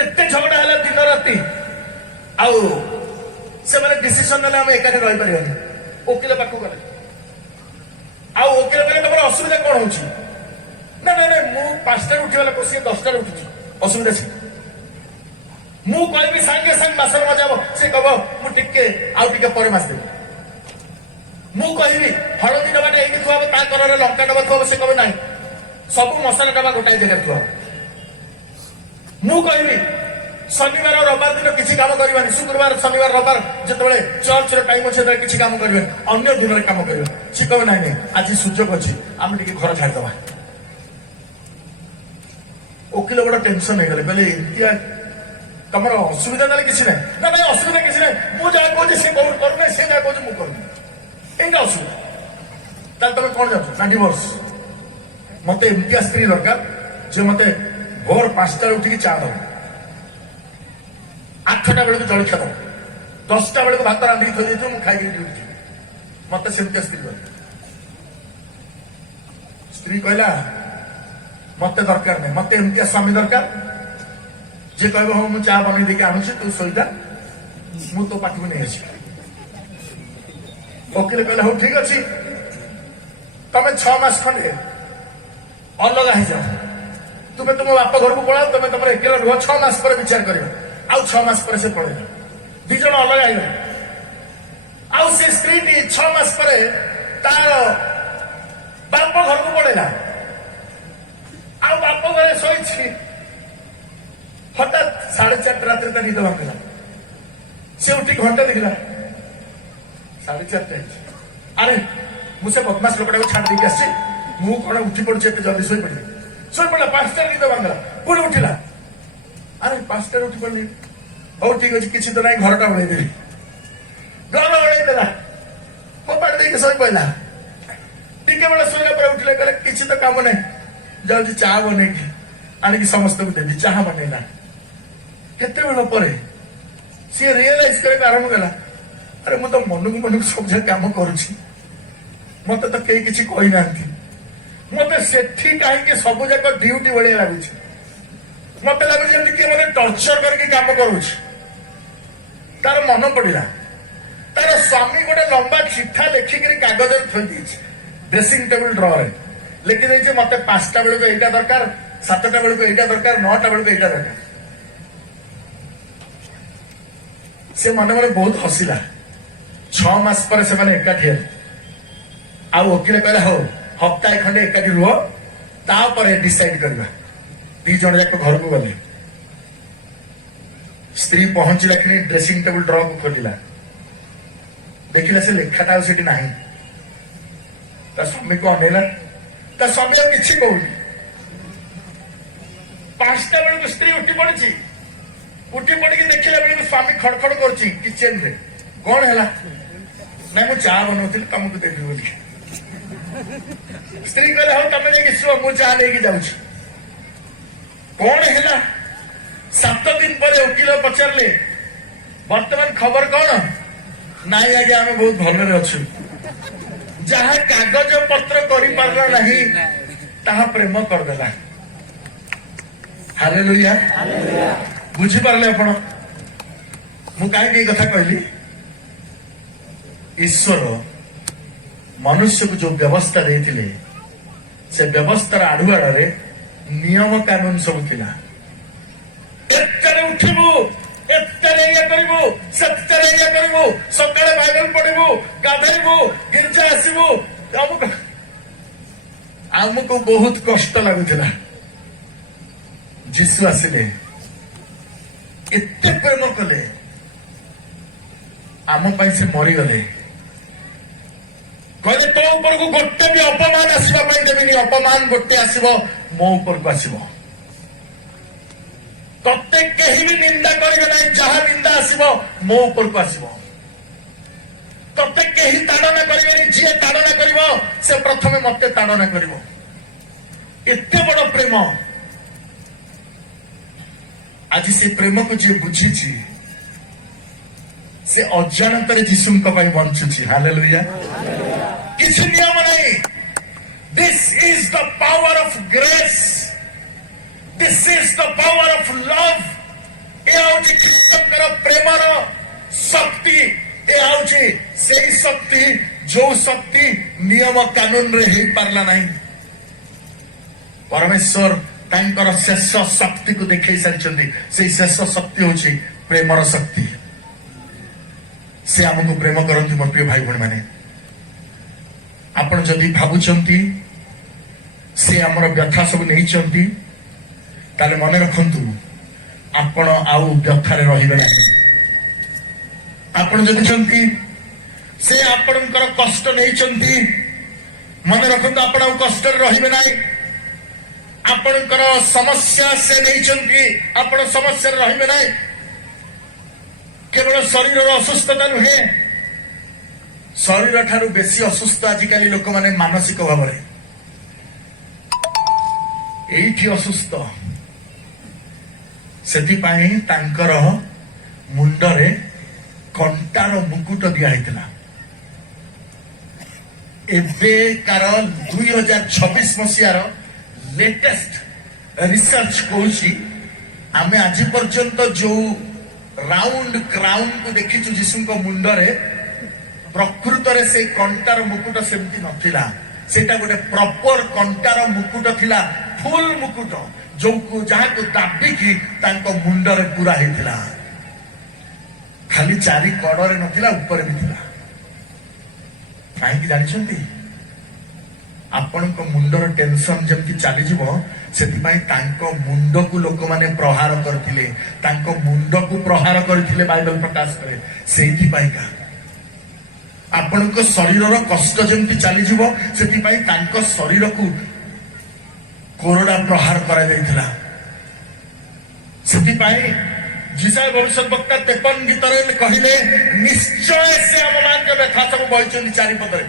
एते झगड़ा है दिन राति आउ से माने डिसीजन नेले हम एकाठी रहि परिबानी ओकिल पाखु गले आउ ओकिल कहले तमर असुविधा कोन होची ना ना ना मु 5टा उठिबा लोक से 10टा उठुची असुविधा छी मु कहबी संगे संग बासन मजाबो से कहबो मु टिके आउ टिके परे मास दे मु कहबी हळदी डबाटा एठी थुआबो ता कररे लंका डबा थुआबो से कहबो नाही सब मसाला डबा गोटाई जगह थुआबो मु कहबी शनिवार और रविवार दिन किसी काम करवानी शुक्रवार शनिवार रविवार जिते चर्च टाइम अच्छे किसी काम करवानी अन्य दिन में काम करवा सी कहे ना आज सुजोग अच्छी आम टे घर छाड़दे वकिल बड़ा टेंशन हो गले कहले इतिया तुम असुविधा ना किसी ना ना ना असुविधा किसी ना मुझे कहे सी करूना सी जहाँ कहे मुझे एंगा असुविधा तुम कौन जाओ ना डिवोर्स मत एमती स्त्री दरकार जे मत भोर 5टा उठिकी चा दब 8टा बेलू जलखिया दब 10टा बेलू भात रांधिक थी मुझे खाई ड्यूटी मत सेमती स्त्री स्त्री कहला मत दरकार नहीं मत एमती स्वामी दरकार जे कह हाँ मुझे चा बन देके आणुची तू शोईदा मु तो पाठ को नहीं आसी वकिल कहला हो ठीक अच्छे तुम 6 मास खंडे अलग हो जाओ तुम्हें तुम बाप घर को पलाओ तुम तुम एक रुह 6 मास पर विचार कर आउ 6 मास पर से पड़ेगा 2 जन अलग आईगले आउ से स्त्री 6 मास पर तार बाप घर को पड़ेगा आउ बाप घर शोई हठात 4:30 रात निद भांगला से उठी घंटा देखला 4:30 अरे मुझे बदमाश लोकटा को छाड़ देके आसी मु कौन उठी पड़े जल्दी शोई पड़ा 5टा निद भांगला पुणी उठिला अरे 5टा उठी पड़ी हौ ठीक अच्छे किसी तो ना घरटा ओढ़ेदेवी घर ओढ़ेदेला कपाट देके शोई पड़ा टिके बेला शोला पर उठिले कहले किसी तो काम नहीं जल्दी चाह बनैकी आनिकी समस्त को देवी चाह बनैला केते बेला परे सी रियलाइज करे आरंभ कला अरे मु तो मन को सब काम करुची मत तो कई किसी कही ना मत से कहीं सब जाक ड्यूटी भाई लगुच मत लगुच मत टर्चर करके काम करुच तार मन पड़ा तार स्वामी गोटे लंबा चिठा लिखिक कागज थी ड्रेसिंग टेबल ड्रॉर लिखी देती मत 5टा बेलू यहाँ दरकार 7टा बेलू यहाँ दरकार 9टा बेलू यहाँ दरकार से मन मन बहुत हसिला 6 मास पर से एकाठी आ वकिल कहला हो हप्ताह खंडे एकाठी रुह तापर डिसाइड करवा 2 जन जाक घर को गले स्त्री पहुंचला कि ड्रेसिंग टेबल ड्रॉ को खोलिला देखिला से लेखाटा सेठी नाही ता स्वामी को अनेला ता स्वामी अब किछि कहूनी 5टा बेलू स्त्री उठी पड़ी उठी पड़ी देखला बेलू स्वामी खड़खड़ करछि किचन रे कौन है ना मु चा बनौती तुमको देवी बोली स्त्री कहले हो तुम जाकि शुआ मु चा लेके जाऊँ कौन है 7 दिन पर वकिल पचारे वर्तमान खबर कौन नाई आगे आम बहुत भलरे अच्छु जहा कागज पत्र कर प्रेम करदेला हालेलुया बुझीपारे आपण मु कहीं कथा कहली ईश्वर मनुष्य को जो व्यवस्था देते से व्यवस्थार आड़ुआड़े नियम कानून सब थिला एतरे उठिबु एतरे ये करिबु सतरे ये करिबु सकाळे बाइबल पढिबु गाधैबु गिरजा आसीबु अमुक आमको बहुत कष्ट लगुला जीशु आसिले एते प्रेम कले आम पाई से मरीगले कहले तो ऊपर को गोटे भी अपमान आसवा देवी अपमान गोटे आसब मो ऊपर को आसब तत्ते कहीं भी निंदा करेंगे ना जहां निंदा आसब मो ऊपर को आसब तत्ते कहीं ताड़ना करेंगे जी ताड़ना कर से प्रथम मत ताड़ना कर एते बड़ प्रेम आज से प्रेम को जी बुझी से अजाणत जीशु बंचुची हालेलुया किसी नियम नहीं this is the power of grace this is the power of love ये कृष्ण प्रेमर शक्ति ये से शक्ति जो शक्ति नियम कानून रे ही पारला नहीं परमेश्वर तांकर शेष शक्ति को देखै सारिछन्ती से शेष शक्ति होची प्रेमर शक्ति से आमको प्रेम करती मोर प्रिय भाई भौणी माने आपण जदि भावुचंती से आमर व्यथा सब नहीं ताले मन रखंतु आपण आउ व्यथारे रहिबे नाही आपण जदि चंती से आपणकर कष्ट नहीं मन रखंतु आपण आउ कष्ट रहिबे नाही आपणकर समस्या से नहीं आपण समस्या रहिबे नाही केवल शरीर असुस्थता नुहे शरीर ठारू बेसी असुस्थ आजिकाली लोक माने मानसिक भाव एठी असुस्थ सेथिपाई तांकर मुंडरे कंटार मुकुट दिया हेतला एबे कार 2026 मसियार लेटेस्ट रिसर्च कहूची आमे आज पर्यंत जो राउंड क्राउन को देखीचु जीशु मुंडरे प्रकृत से कंटार मुकुट सेमती नथिला सेटा गोटे प्रॉपर कंटार मुकुट थिला फुल मुकुट जो जहाँ को दाबिकी तांको मुंडरे पूरा हेतिला खाली चारि कड़े नथिला ऊपर भी थिला काहे जानिछंती आपणको मुंडर टेंशन जमती चली जीवो सेतिपाई तांको मुंड को लोक माने प्रहार करथिले तांको मुंड को प्रहार करथिले बाइबल प्रकाश करे सेतिपाई का आपणको शरीरर कष्ट जमती चली जीवो सेतिपाई तांको शरीर को कोरोना प्रहार करा दैथिला सेतिपाई जिसाय भविष्य वक्ता 53 गीतरे कहिले निश्चय से अवमान के व्यथा सब बहिचंदी चारि पदरे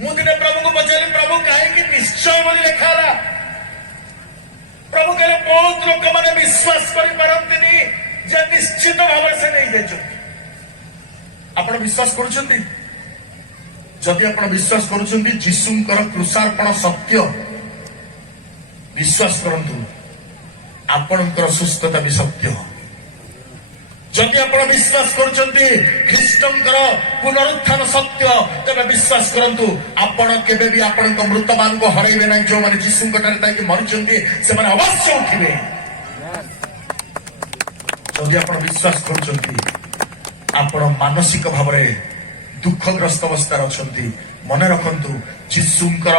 मु दिने प्रभु को पचारे प्रभु कहीं निश्चय बोली लिखा प्रभु कहले बहुत लोक मैंने विश्वास कर निश्चित भाव से नहीं जाइए आप विश्वास करुछंती जदि आप विश्वास करुछंती जीशुंकर कृषार्पण सत्य विश्वास करंतु आपणकर सुस्थता भी सत्य जदि आप विश्वास करुछंती ख्रीष्टंकर पुनरुत्थान सत्य तेरे विश्वास करंतु आपण केबे भी आपण मृतमान को हरइबे नहीं जो माने जीशुंक ठारे मरिछंती से माने अवश्य उठिबे जदि आप विश्वास करुछंती आपण मानसिक भाव में दुखग्रस्त अवस्था अच्छा मन रखु जीशुंकर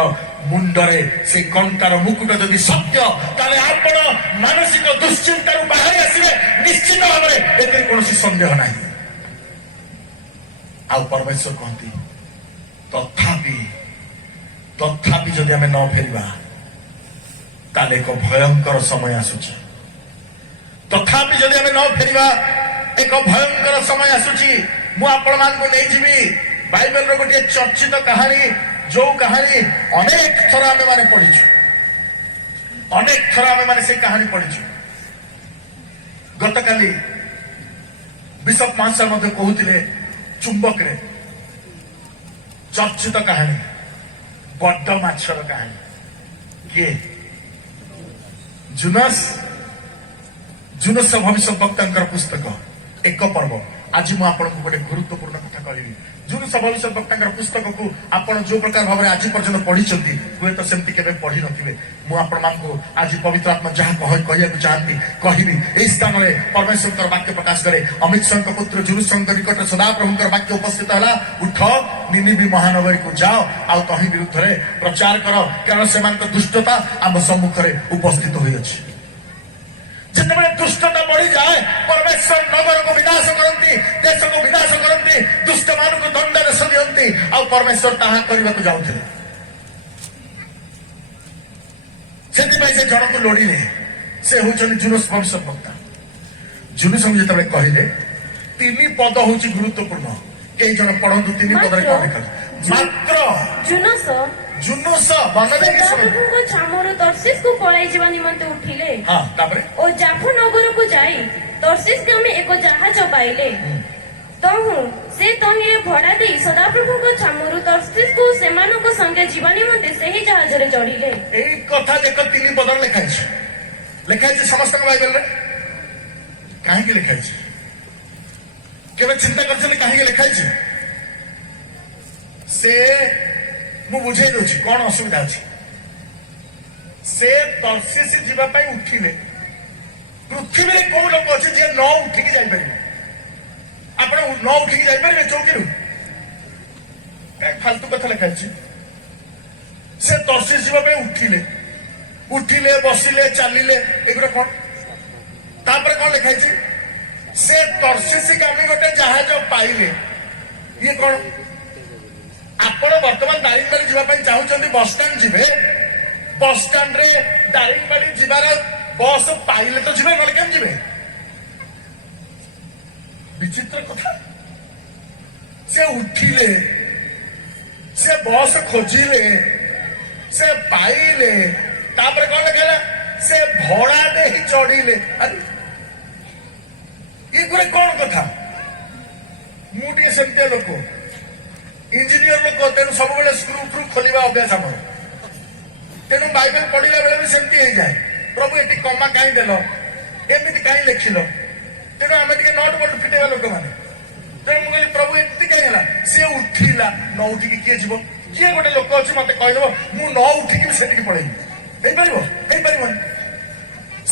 मुंडरे से कंटार मुकुट जदि सत्य ताले आपण मानसिक दुश्चिंतार बाहर आसवे निश्चित भाव में एते कौन संदेह नहीं आउ परमेश्वर कहती तथापि जदि आम न फेरिबा ताले एक भयंकर समय आसुची तथापि जदि आम न फेरिबा एक भयंकर समय आसुची मु आपण मान को नहीं जीवी बाइबल रो गोटे चर्चित कहानी जो कहानी अनेक थर आमे माने पढ़ीछु अनेक थर आमे माने से कहानी पढ़ीछु गतकाली बिशप मानसर मध्य कहूतिले चुंबक रे चर्चित कहानी बड्ड माछर कहानी किए जुनस भविष्य वक्तांकर पुस्तक एक पर्व आज मु आपको गोटे गुरुत्वपूर्ण कथा कहबी जुनुस भविष्य वक्ता पुस्तक को आप जो प्रकार भाव आज पर्यटन पढ़ी हुए तो सेमती केवे पढ़ी नथिबे मु आपण मानकु आज पवित्र आत्मा जहाँ कहया चाहती कहबी एई स्थान में परमेश्वर वाक्य प्रकाश करे अमित संघ पुत्र जुनुस निकट सदाप्रभुंकर वाक्य उपस्थित है उठ निनिबी महानगरी को जाओ आउ तही विरुद्ध रे प्रचार कर कारण से दुष्टता आम सम्मुख में उपस्थित हुई अछि जितेबाला दुष्टता बढ़ी जाए परमेश्वर नगर को विनाश करती देश को विनाश करती दुष्ट मान को दंड देश दिखती आ परमेश्वर ताहा करने को जाऊे से जन को लोड़े से हूँ जुनुस भविष्य वक्ता जुनुस जो कहले तीन पद हूँ गुरुत्वपूर्ण कई जन पढ़ू तीन पद मात्र जुनस जुनुस मन देखे सदाप्रभुଙ୍କ ଛାମରୁ ତର୍ଷିସକୁ ପଳାଇ ଯିବା ନିମନ୍ତେ ଉଠିଲେ हाँ तापरे ଓ ଜାଫ ନଗରକୁ ଯାଇ ତର୍ଷିସ ଗ୍ରାମେ ଏକ ଜାହାଜ ପାଇଲେ ତହୁ ସେ ତହିଁରେ ଭଡ଼ା ଦେଇ ସଦାପ୍ରଭୁଙ୍କ ଛାମରୁ ତର୍ଷିସକୁ ସେମାନଙ୍କ ସଙ୍ଗେ ଯିବା ନିମନ୍ତେ ସେହି ଜାହାଜରେ ଚଢ଼ିଲେ এই কথা দেখ তিন পদর লেখা আছে সমস্ত বাইবেল রে কাহিঁকি লেখা আছে কেবে চিন্তা করছেন কাহিঁকি লেখা আছে সে মু বুঝাই দଉଛି কোন অসুবিধা আছে সে তর্ষিস ଯିବା ପାଇଁ ଉଠିଲେ ପୃଥିବୀରେ କୋଉ ଲୋକ ଅଛି ଯିଏ ନ ଉଠିକି ଯାଇପାରିବେ ଆପଣ ନ ଉଠିକି ଯାଇପାରିବେ ଚୌକିରୁ ଫାଲତୁ କଥା ଲେଖା ଅଛି ସେ ତର୍ଷିସ ଯିବା ପାଇଁ ଉଠିଲେ ବସିଲେ ଚାଲିଲେ ଏଗୁଡା କଣ ତାପରେ କଣ ଲେଖା ହେଇଛି ସେ ତର୍ଷିସ ଗାମୀ ଗୋଟେ ଜାହାଜ ପାଇଲେ ଇଏ କଣ ଆପଣ ବର୍ତ୍ତମାନ ଦାରିଙ୍ଗବାଡି ଯିବା ପାଇଁ ଚାହୁଁଛନ୍ତି ବସଷ୍ଟାଣ୍ଡ ଯିବେ ବସଷ୍ଟାଣ୍ଡ ରେ ଦାରିଙ୍ଗବାଡି ଯିବାର ବସ୍ ପାଇଲେ ତ ଯିବେ ନହେଲେ କେମିତି ଯିବେ ବିଚିତ୍ର କଥା ସେ ଉଠିଲେ ସେ ବସ୍ ଖୋଜିଲେ ସେ ପାଇଲେ ତାପରେ କଣ ଲେଖିଲା ସେ ଭଡା ଦେଇ ଚଢିଲେ ଏ ଗୁରେ କଣ କଥା ମୁଁ ଟିକେ ସେମିତିଆ ଲୋକ इंजीनियर लोक तेणु सब स्क्रू फ्रू खोलिबा अभ्यास आम तेणु बाइबल पढ़ला बेले भी सेमती हो जाए प्रभु ये कमा कहीं देल एमती कहीं लिखिल तेणु आम टे नट बोल्ट फिटेगा लोक मैंने तेणु मुझे प्रभु एमती कहीं है सी उठिला न उठिकी किए जीव किए गोटे लोक अच्छे मत कहदेव मु न उठिकी से पड़ेगी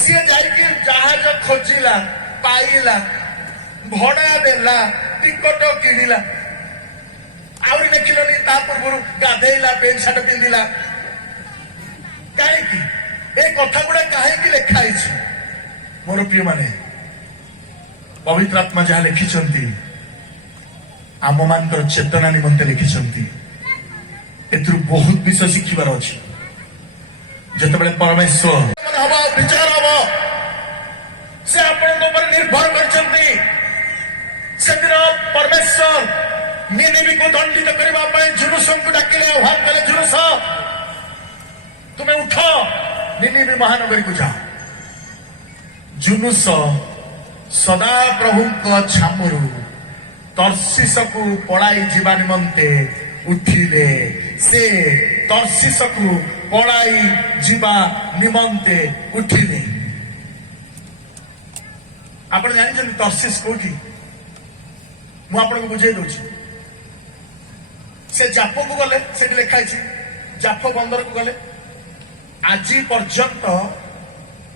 सी जाकि जहाज खोजिला पाइला भड़ा देला टिकट किणिला आहरी देखिलनि ता पूर्व गाधेला पेंट सार्ट पिंधिला कहीं ए कथा गुड़ा कहीं लिखाई मोर प्रिय माने पवित्र आत्मा जहाँ लिखिं आम मान चेतना निमंते लिखिं एथु बहुत विषय शिखबार अच्छी जिते परमेश्वर हम विचार हम से आपण निर्भर करछंती सेदिन परमेश्वर निनिबी को दंडित करने जुनुस को डाकिले आह्वान कले जुनुस तुम्हें उठ निनिबी महानगरी को जाओ जुनुस सदा प्रभु छामुरु तर्षिस को पड़ाई जीवा निमंते उठिले से तर्षिस को पड़ाई जीवा निमंते उठिले आपण जानिछन तर्षिस कोठी मु आपन को बुझाई दउछि से जाफ को गले से लिखाई जाफ बंदर को गले आज पर्यंत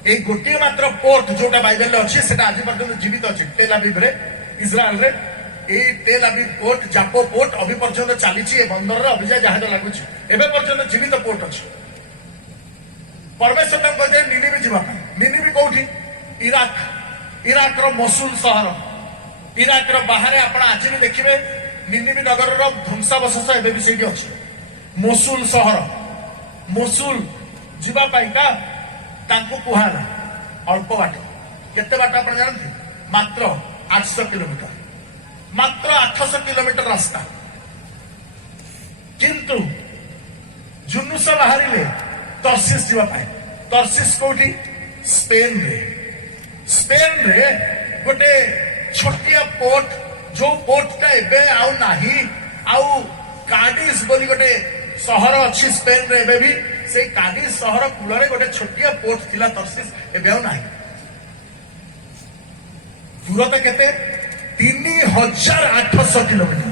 ए गोटे मात्र पोर्ट जोटा बाइबल अच्छी से आज पर्यंत जीवित अच्छी तेल अवीव रे इज्राएल रे ए तेल अवीव पोर्ट जापो पोर्ट अभी पर्यंत चली बंदर अभी जाए जहाज लगुच एवं पर्यंत जीवित पोर्ट अच्छी परमेश्वर कहते निनिबी जीवा निनिबी कौटी इराक मोसुल सहर इराक बाहर आप आज भी देखिए निनिबी नगर ध्वंसावशेष एवं भी सीठी अच्छी मोसुल सहर मोसुल जीवापाईका कहला अल्प बाट केते बाट आप जानते मात्र 800 किलोमीटर मात्र 800 किलोमीटर रास्ता किंतु जुनुस बाहर तर्षिस जीवापाई तर्षिस कोठी स्पेन रे गोटे छोटिया पोर्ट जो पोर्टा एबे आउ नाही आउ कार्डिस बोली गोटे सहर अच्छी स्पेन रे एबे भी से कार्डिस सहर कूल गोटे छोटिया पोर्ट थिला तर्षिस एबे आउ नाही दूरता केते 3800 किलोमीटर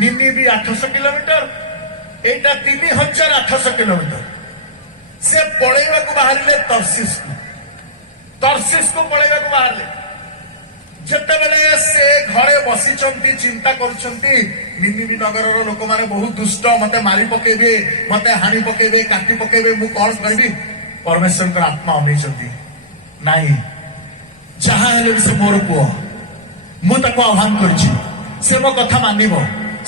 निनिबी 800 किलोमीटर एटा 3800 किलोमीटर से पळेवा को बाहरिले तर्सिस को पळेवा को बाहरिले ଯେତେବେଳେ ସେ ଘରେ ବସିଛନ୍ତି ଚିନ୍ତା କରୁଛନ୍ତି ନିନିବି ନଗରର ଲୋକମାନେ ବହୁତ ଦୁଷ୍ଟ ମତେ ମାରି ପକେଇବେ ମତେ ହାଣି ପକେଇବେ କାଟି ପକେଇବେ ମୁଁ କଣ କରିବି ପରମେଶ୍ୱରଙ୍କର ଆତ୍ମା ଅନେଇଛନ୍ତି ନାଇଁ ଯାହା ହେଲେ ବି ସେ ମୋର ପୁଅ ମୁଁ ତାକୁ ଆହ୍ୱାନ କରିଛି ସେ ମୋ କଥା ମାନିବ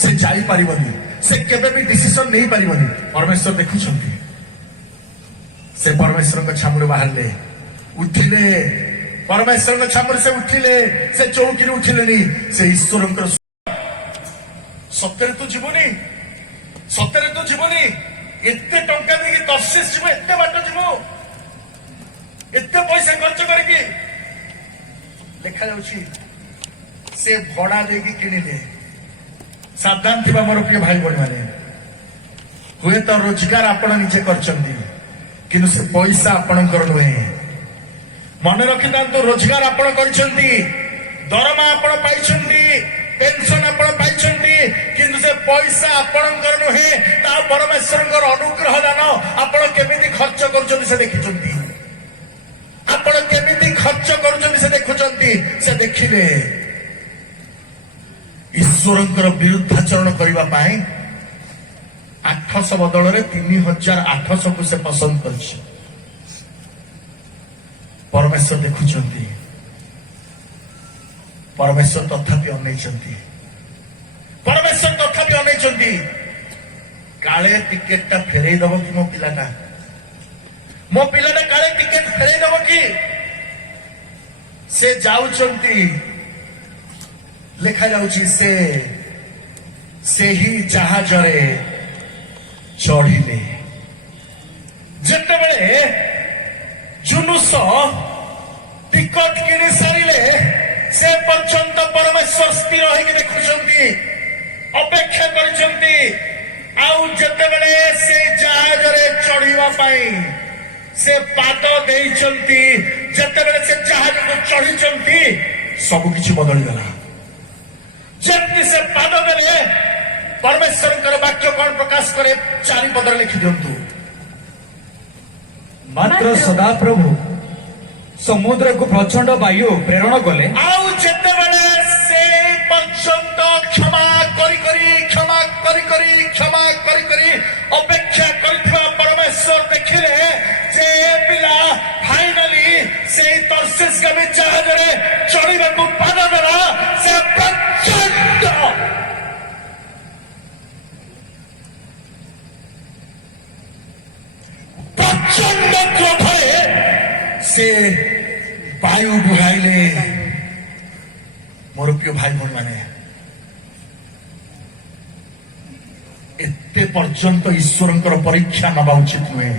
ସେ ଯାଇପାରିବନି ସେ କେବେ ବି ଡିସିସନ ନେଇପାରିବନି ପରମେଶ୍ୱର ଦେଖୁଛନ୍ତି ସେ ପରମେଶ୍ୱରଙ୍କ ଛାମୁରେ ବାହାରିଲେ ଉଠିଲେ परमेश्वर छापर से उठिले से चौकी उठिले से ईश्वर सत्य तू जीवनी एते टंका देकी तर्सिस जीव एते बाट जीव एते पैसा खर्च करके लिखा जाउछि से भड़ा देकी किनिले सावधान थिबा मोर प्रिय भाई बहन माने हुए तो रोजगार आपण निजे करचंदी किनु से पैसा आपणकर नुहे मन रखिता रोजगार आपण करछंती दरमा आपण पाइछंती पेंशन आपण पाइछंती किंतु से पैसा आपणकर नुहे ता परमेश्वरकर अनुग्रह दान आपण केमिति खर्च करछंती से देखिछंती आपण केमिति खर्च करछंती से देखुछंती से देखिले ईश्वरकर विरुद्धाचरण करबा पाए 800 बदल रे 3800 को से पसंद करछि परमेश्वर देखुଛନ୍ତି परमेश्वर तथापि अनेइଛନ୍ତି परमेश्वर तथापि अनेइଛନ୍ତି काले टिकेट टा फेरई दब कि मो पिलाटा काले टिकेट फेरई दब कि से जाउଛନ୍ତି लेखा जाउछि से ही जहाज रे चढ़िले जेतेबेले जुलूस टिकट किनी सारिले से पर्यंत परमेश्वर स्थिर होगी देखुଛନ୍ତି अपेक्षा करछंती आउ जेतेबेले से जहाज रे चढ़िबा पाई से पाद देइछंती जेतेबेले से जहाज को चढ़िछंती सब किछि बदली गला जेति से पाद देले परमेश्वरकर वाक्य कोन प्रकाश करे 4 पद लिखि दियंतु मात्र सदाप्रभु समुद्र को प्रचंड वायु प्रेरण कले आउ जेतेबेले से पर्यंत क्षमा करी अपेक्षा करथिबा परमेश्वर देखिले जे पिला फाइनली से तर्सिस के जहाज रे चढ़िबा को पाद देला से प्रचंड क्रोधरे से वायु बुहाइले मोर प्रिय भाई भौणी माने एते पर्यंत ईश्वरंकर परीक्षा नबा उचित नुहे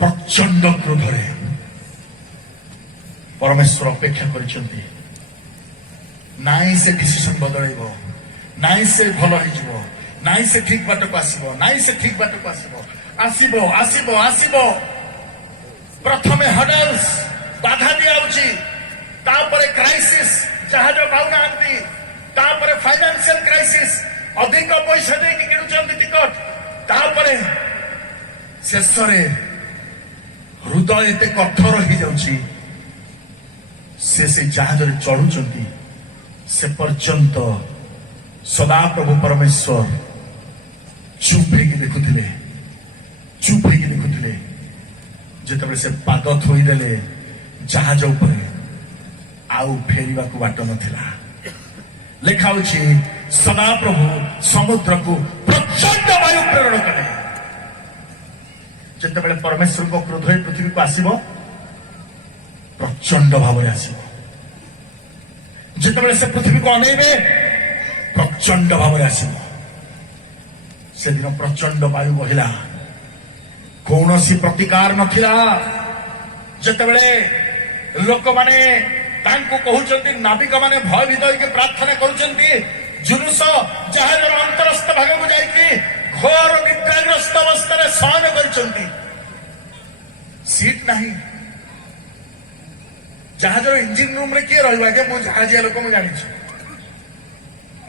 प्रचंड क्रोधरे परमेश्वर अपेक्षा करिसंती नाई से डिसीजन बदलैबो नाई से भल होइजबो नाई से ठीक बाट को आसीबो नाई से ठीक बाट को आसीबो प्रथमे हडल्स बाधा दियाउची तापरे क्राइसिस जहाज पाउनांती तापरे फाइनेंशियल क्राइसिस अधिक पैसा दे कि किणुचंती टिकट तापरे शेषरे हृदय एते कठोर हो जाउची से जहाज रे चढ़ुचंती से पर्यंत सदा प्रभु परमेश्वर चुप होगी देखुले जिते से पाद थोईदेले जहाज उपरे आउ फेरिबा को बाट नथिला लेखा होछि सदा प्रभु समुद्र को प्रचंड वायु प्रेरण कले जिते परमेश्वर को क्रोध पृथ्वी को आसीबो प्रचंड भाव आसीबो जिते से पृथ्वी को अनेइबे प्रचंड भाव आसीबो से दिन प्रचंड वायु बहिला कौन सी प्रतिकार नथिला जेतेबेले लोक माने तांको कहउचंती नाविक माने भयभीत होइके प्रार्थना करूचंती जुलूस जहाजर अंतरस्थ भाग को जाइकी घोर निद्राग्रस्त अवस्था शयन करचंती सीट नहीं जहाजर इंजिन रूम रे किए रहिबा जे मु जहाजिया लोक मु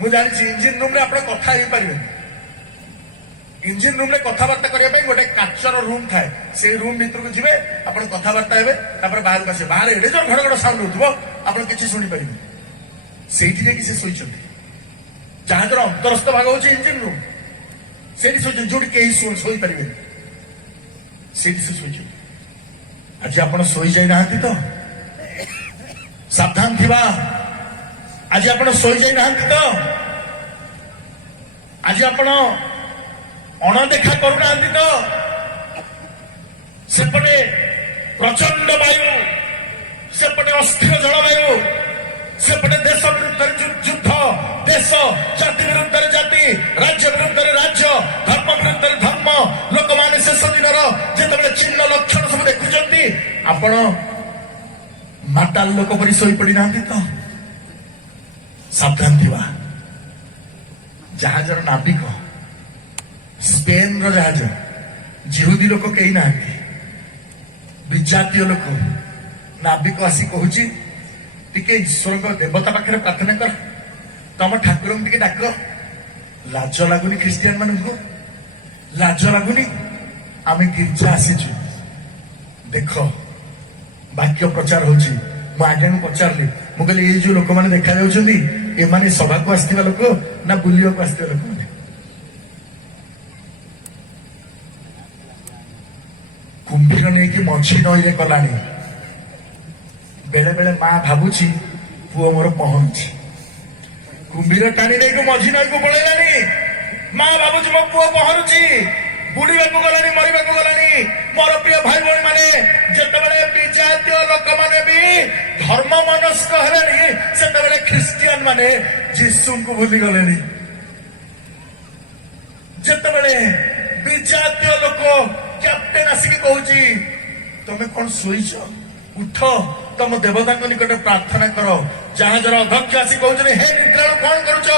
जानिछि इंजिन रूम रे आपण कथा हेई परिबे इंजिन रूम रे कथबार्ता करिया पई गोटे काचर रूम थाए से रूम भीतर को जिवे आपण कथबार्ता हेबे तापर बाहर आसे बाहर एडे जो घड़घड़ साउंड होतबो आपण किछि सुनि परिबे सेठी जे किछि सोइछथि जहाजर अंतरस्थ भाग होछि इंजिन रूम सेठी सोइछ जोडी केही सोई परिबे सेठी से सोइछ आज आपण सोई जाई नाहंती तो सावधान थिबा आज आपण सोई जाई नाहंती तो आज आपण अणदेखा करुनाहांती तो सेपटे प्रचंड वायु सेपटे अस्थिर जलवायु सेपटे देश विरुद्ध युद्ध देश जाति विरुद्ध जाति राज्य विरुद्ध राज्य धर्म विरुद्ध धर्म लोक माने शेष दिन जिते चिन्ह लक्षण सब देखुंती आपण माताल लोक परि सोई पड़ी ना तो सावधान थिबा जहाजर नाविक स्पेन रो जहाज जिहुदी लोक कही ना विजातीय लोक नाविक आसी कहूची टिके ईश्वर को देवता पाखे प्रार्थना कर तम ठाकुर टिके डाक लाज लगुनि ख्रिस्टियान मान लाज लगुनि आम गिर्जा आसीचु देख वाक्य प्रचार होची मु आज्ञा पचारि मु कहली ये जो लोक मैंने देखा जाउछन्ती ए माने सभा को आस्थिबा लोक ना बुलियो को आस्थिबा लोक माने कुंभीर नहीं कि मझी नई रे कलानी बेले बेले माँ भावुची पुओ मोर पहुंची कुंभीर टाणी नहीं मझी नई को पड़ेलानी माँ भावुची मो पुओ पहुंची बुड़ीबा को गलानी मरिबा को गलानी मोर प्रिय भाई भौणी माने जेतेबेले विजातीय लोक माने भी धर्म मनस्क हेलेनी सेतेबेले ख्रिस्टियन माने यीशु को भूली गलेनी जेतेबेले विजातीय लोक कैप्टेन आसिक कहूची तुम कौन शोच उठ तुम देवता निकट प्रार्थना कर जहाजर अध्यक्ष आसी कहते हे निद्राणु कौन करुच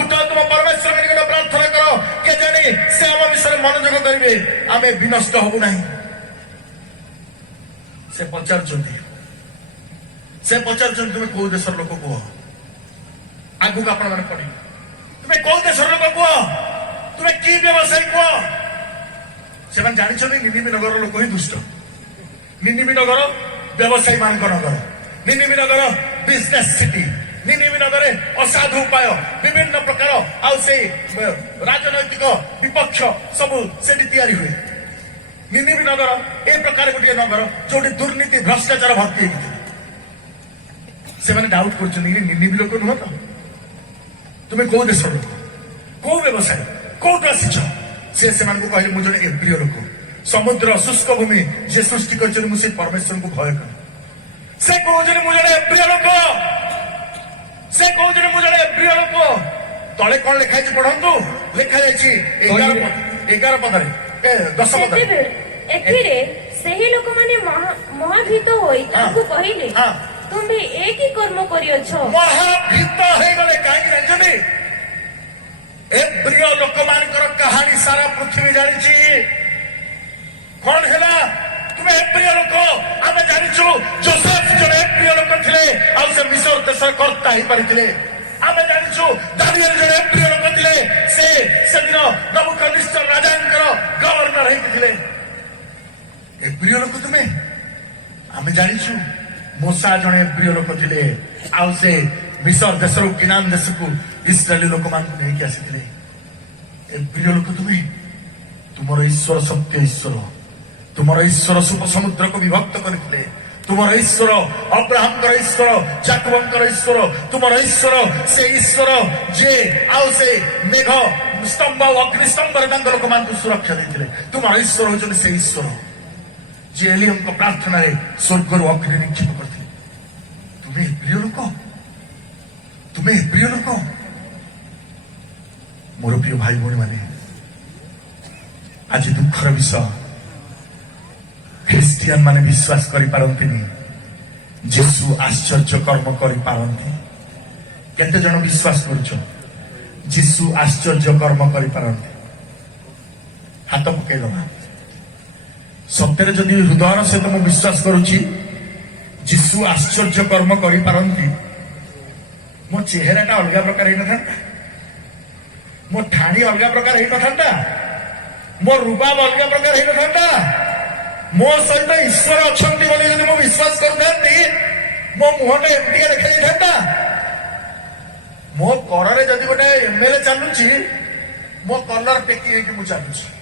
उठ तुम परमेश्वर निकट प्रार्थना कर के जाने से आम विषय मनोयोग करेंगे आम विनष्ट हबु नहीं से पचारुंट तुम्हें कौ देश लोक कह आगू आपण मैंने पढ़ी तुम्हें कौ देश लोक कह तुम्हें कि व्यवसायी कह से जानी निनिबी नगर लोक ही दुष्ट निनिबी नगर व्यवसायी मान नगर निनिबी नगर बिजनेस सिटी निनिबी नगर असाधु उपाय विभिन्न प्रकार आउ से राजनैतिक विपक्ष सब से तैयारी हुए निनिबी नगर ए प्रकार गोटे नगर जो दुर्नीति भ्रष्टाचार भर्ती से डाउट कर निनिबी लोक नुह तो तुम्हें कौ देश लोक कौ व्यवसायी कौटू आसीच से कहले मु जड़े प्रिय लोक समुद्र शुष्क भूमि जे सृष्टि कर परमेश्वर को भय कर से कहते मुझे प्रिय लोक से कहते मुझे प्रिय लोक तले कौन लिखाई पढ़ंतु लिखा जाइए 11 पदरे 10 पदरे एथिरे सेही लोक माने महाभीत होई ताकू कहिले तुम्हे एक ही कर्म करियछो महाभीत हे गले काई जानजनी ए प्रिय लोक मानकर कहानी सारा पृथ्वी जानी कौन है तुम्हें प्रिय लोक आम जाचु जोसेफ जड़े प्रिय लोक थे से मिसर देश कर्ता ही पारिथिले आम जाचु दानिएल जड़े प्रिय लोक थे से दिन नबुकदनेस्सर राजांकर गवर्नर होते ए प्रिय लोक तुम्हें आम जाचु मूसा जड़े प्रिय लोक थे से मिसर देश किनान देश को इस्राएली लोक मान नहीं आसी प्रिय लोक तुम्हें तुम ईश्वर सत्य ईश्वर तुम ईश्वर शुभ समुद्र को विभक्त करते तुम ईश्वर अब्राहम ईश्वर जाकब ईश्वर तुम ईश्वर से ईश्वर जे आउ से मेघ स्तंभ अग्निस्तंभ लोक मान सुरक्षा देते तुम ईश्वर होते से ईश्वर जे एलियम को प्रार्थना स्वर्ग अग्नि निक्षेप करते तुम्हें प्रिय लोक तुम्हें प्रिय लोक मोर प्रिय भाई भौणी माने आज दुखर विषय ख्रिस्टियान माने विश्वास करि पारंतिनी जेसु आश्चर्य कर्म करि पारंती केते जण विश्वास करूछो जेसु आश्चर्य कर्म करि पारंती हाथ पकई दबा ସତରେ ଯଦି ହୃଦୟର ସହିତ ମୁଁ ବିଶ୍ୱାସ କରୁଛି ଯୀଶୁ ଆଶ୍ଚର୍ଯ୍ୟ କର୍ମ କରିପାରନ୍ତି, ମୋ ଚେହେରାଟା ଅଲଗା ପ୍ରକାର ହେଇନଥାନ୍ତା, ମୋ ଠାଣି ଅଲଗା ପ୍ରକାର ହେଇନଥାନ୍ତା, ମୋ ରୁବାବ ଅଲଗା ପ୍ରକାର ହେଇନଥାନ୍ତା। ମୋ ସହିତ ଈଶ୍ୱର ଅଛନ୍ତି ବୋଲି ଯଦି ମୁଁ ବିଶ୍ୱାସ କରୁଥାନ୍ତି, ମୋ ମୁହଁଟା ଏମିତିକା ଦେଖାଯାଇଥାନ୍ତା। ମୋ କରରେ ଯଦି ଗୋଟେ ଏମଏଲଏ ଚାଲୁଛି, ମୋ କଲର ଟେକି ହେଇକି ମୁଁ ଚାଲୁଛି।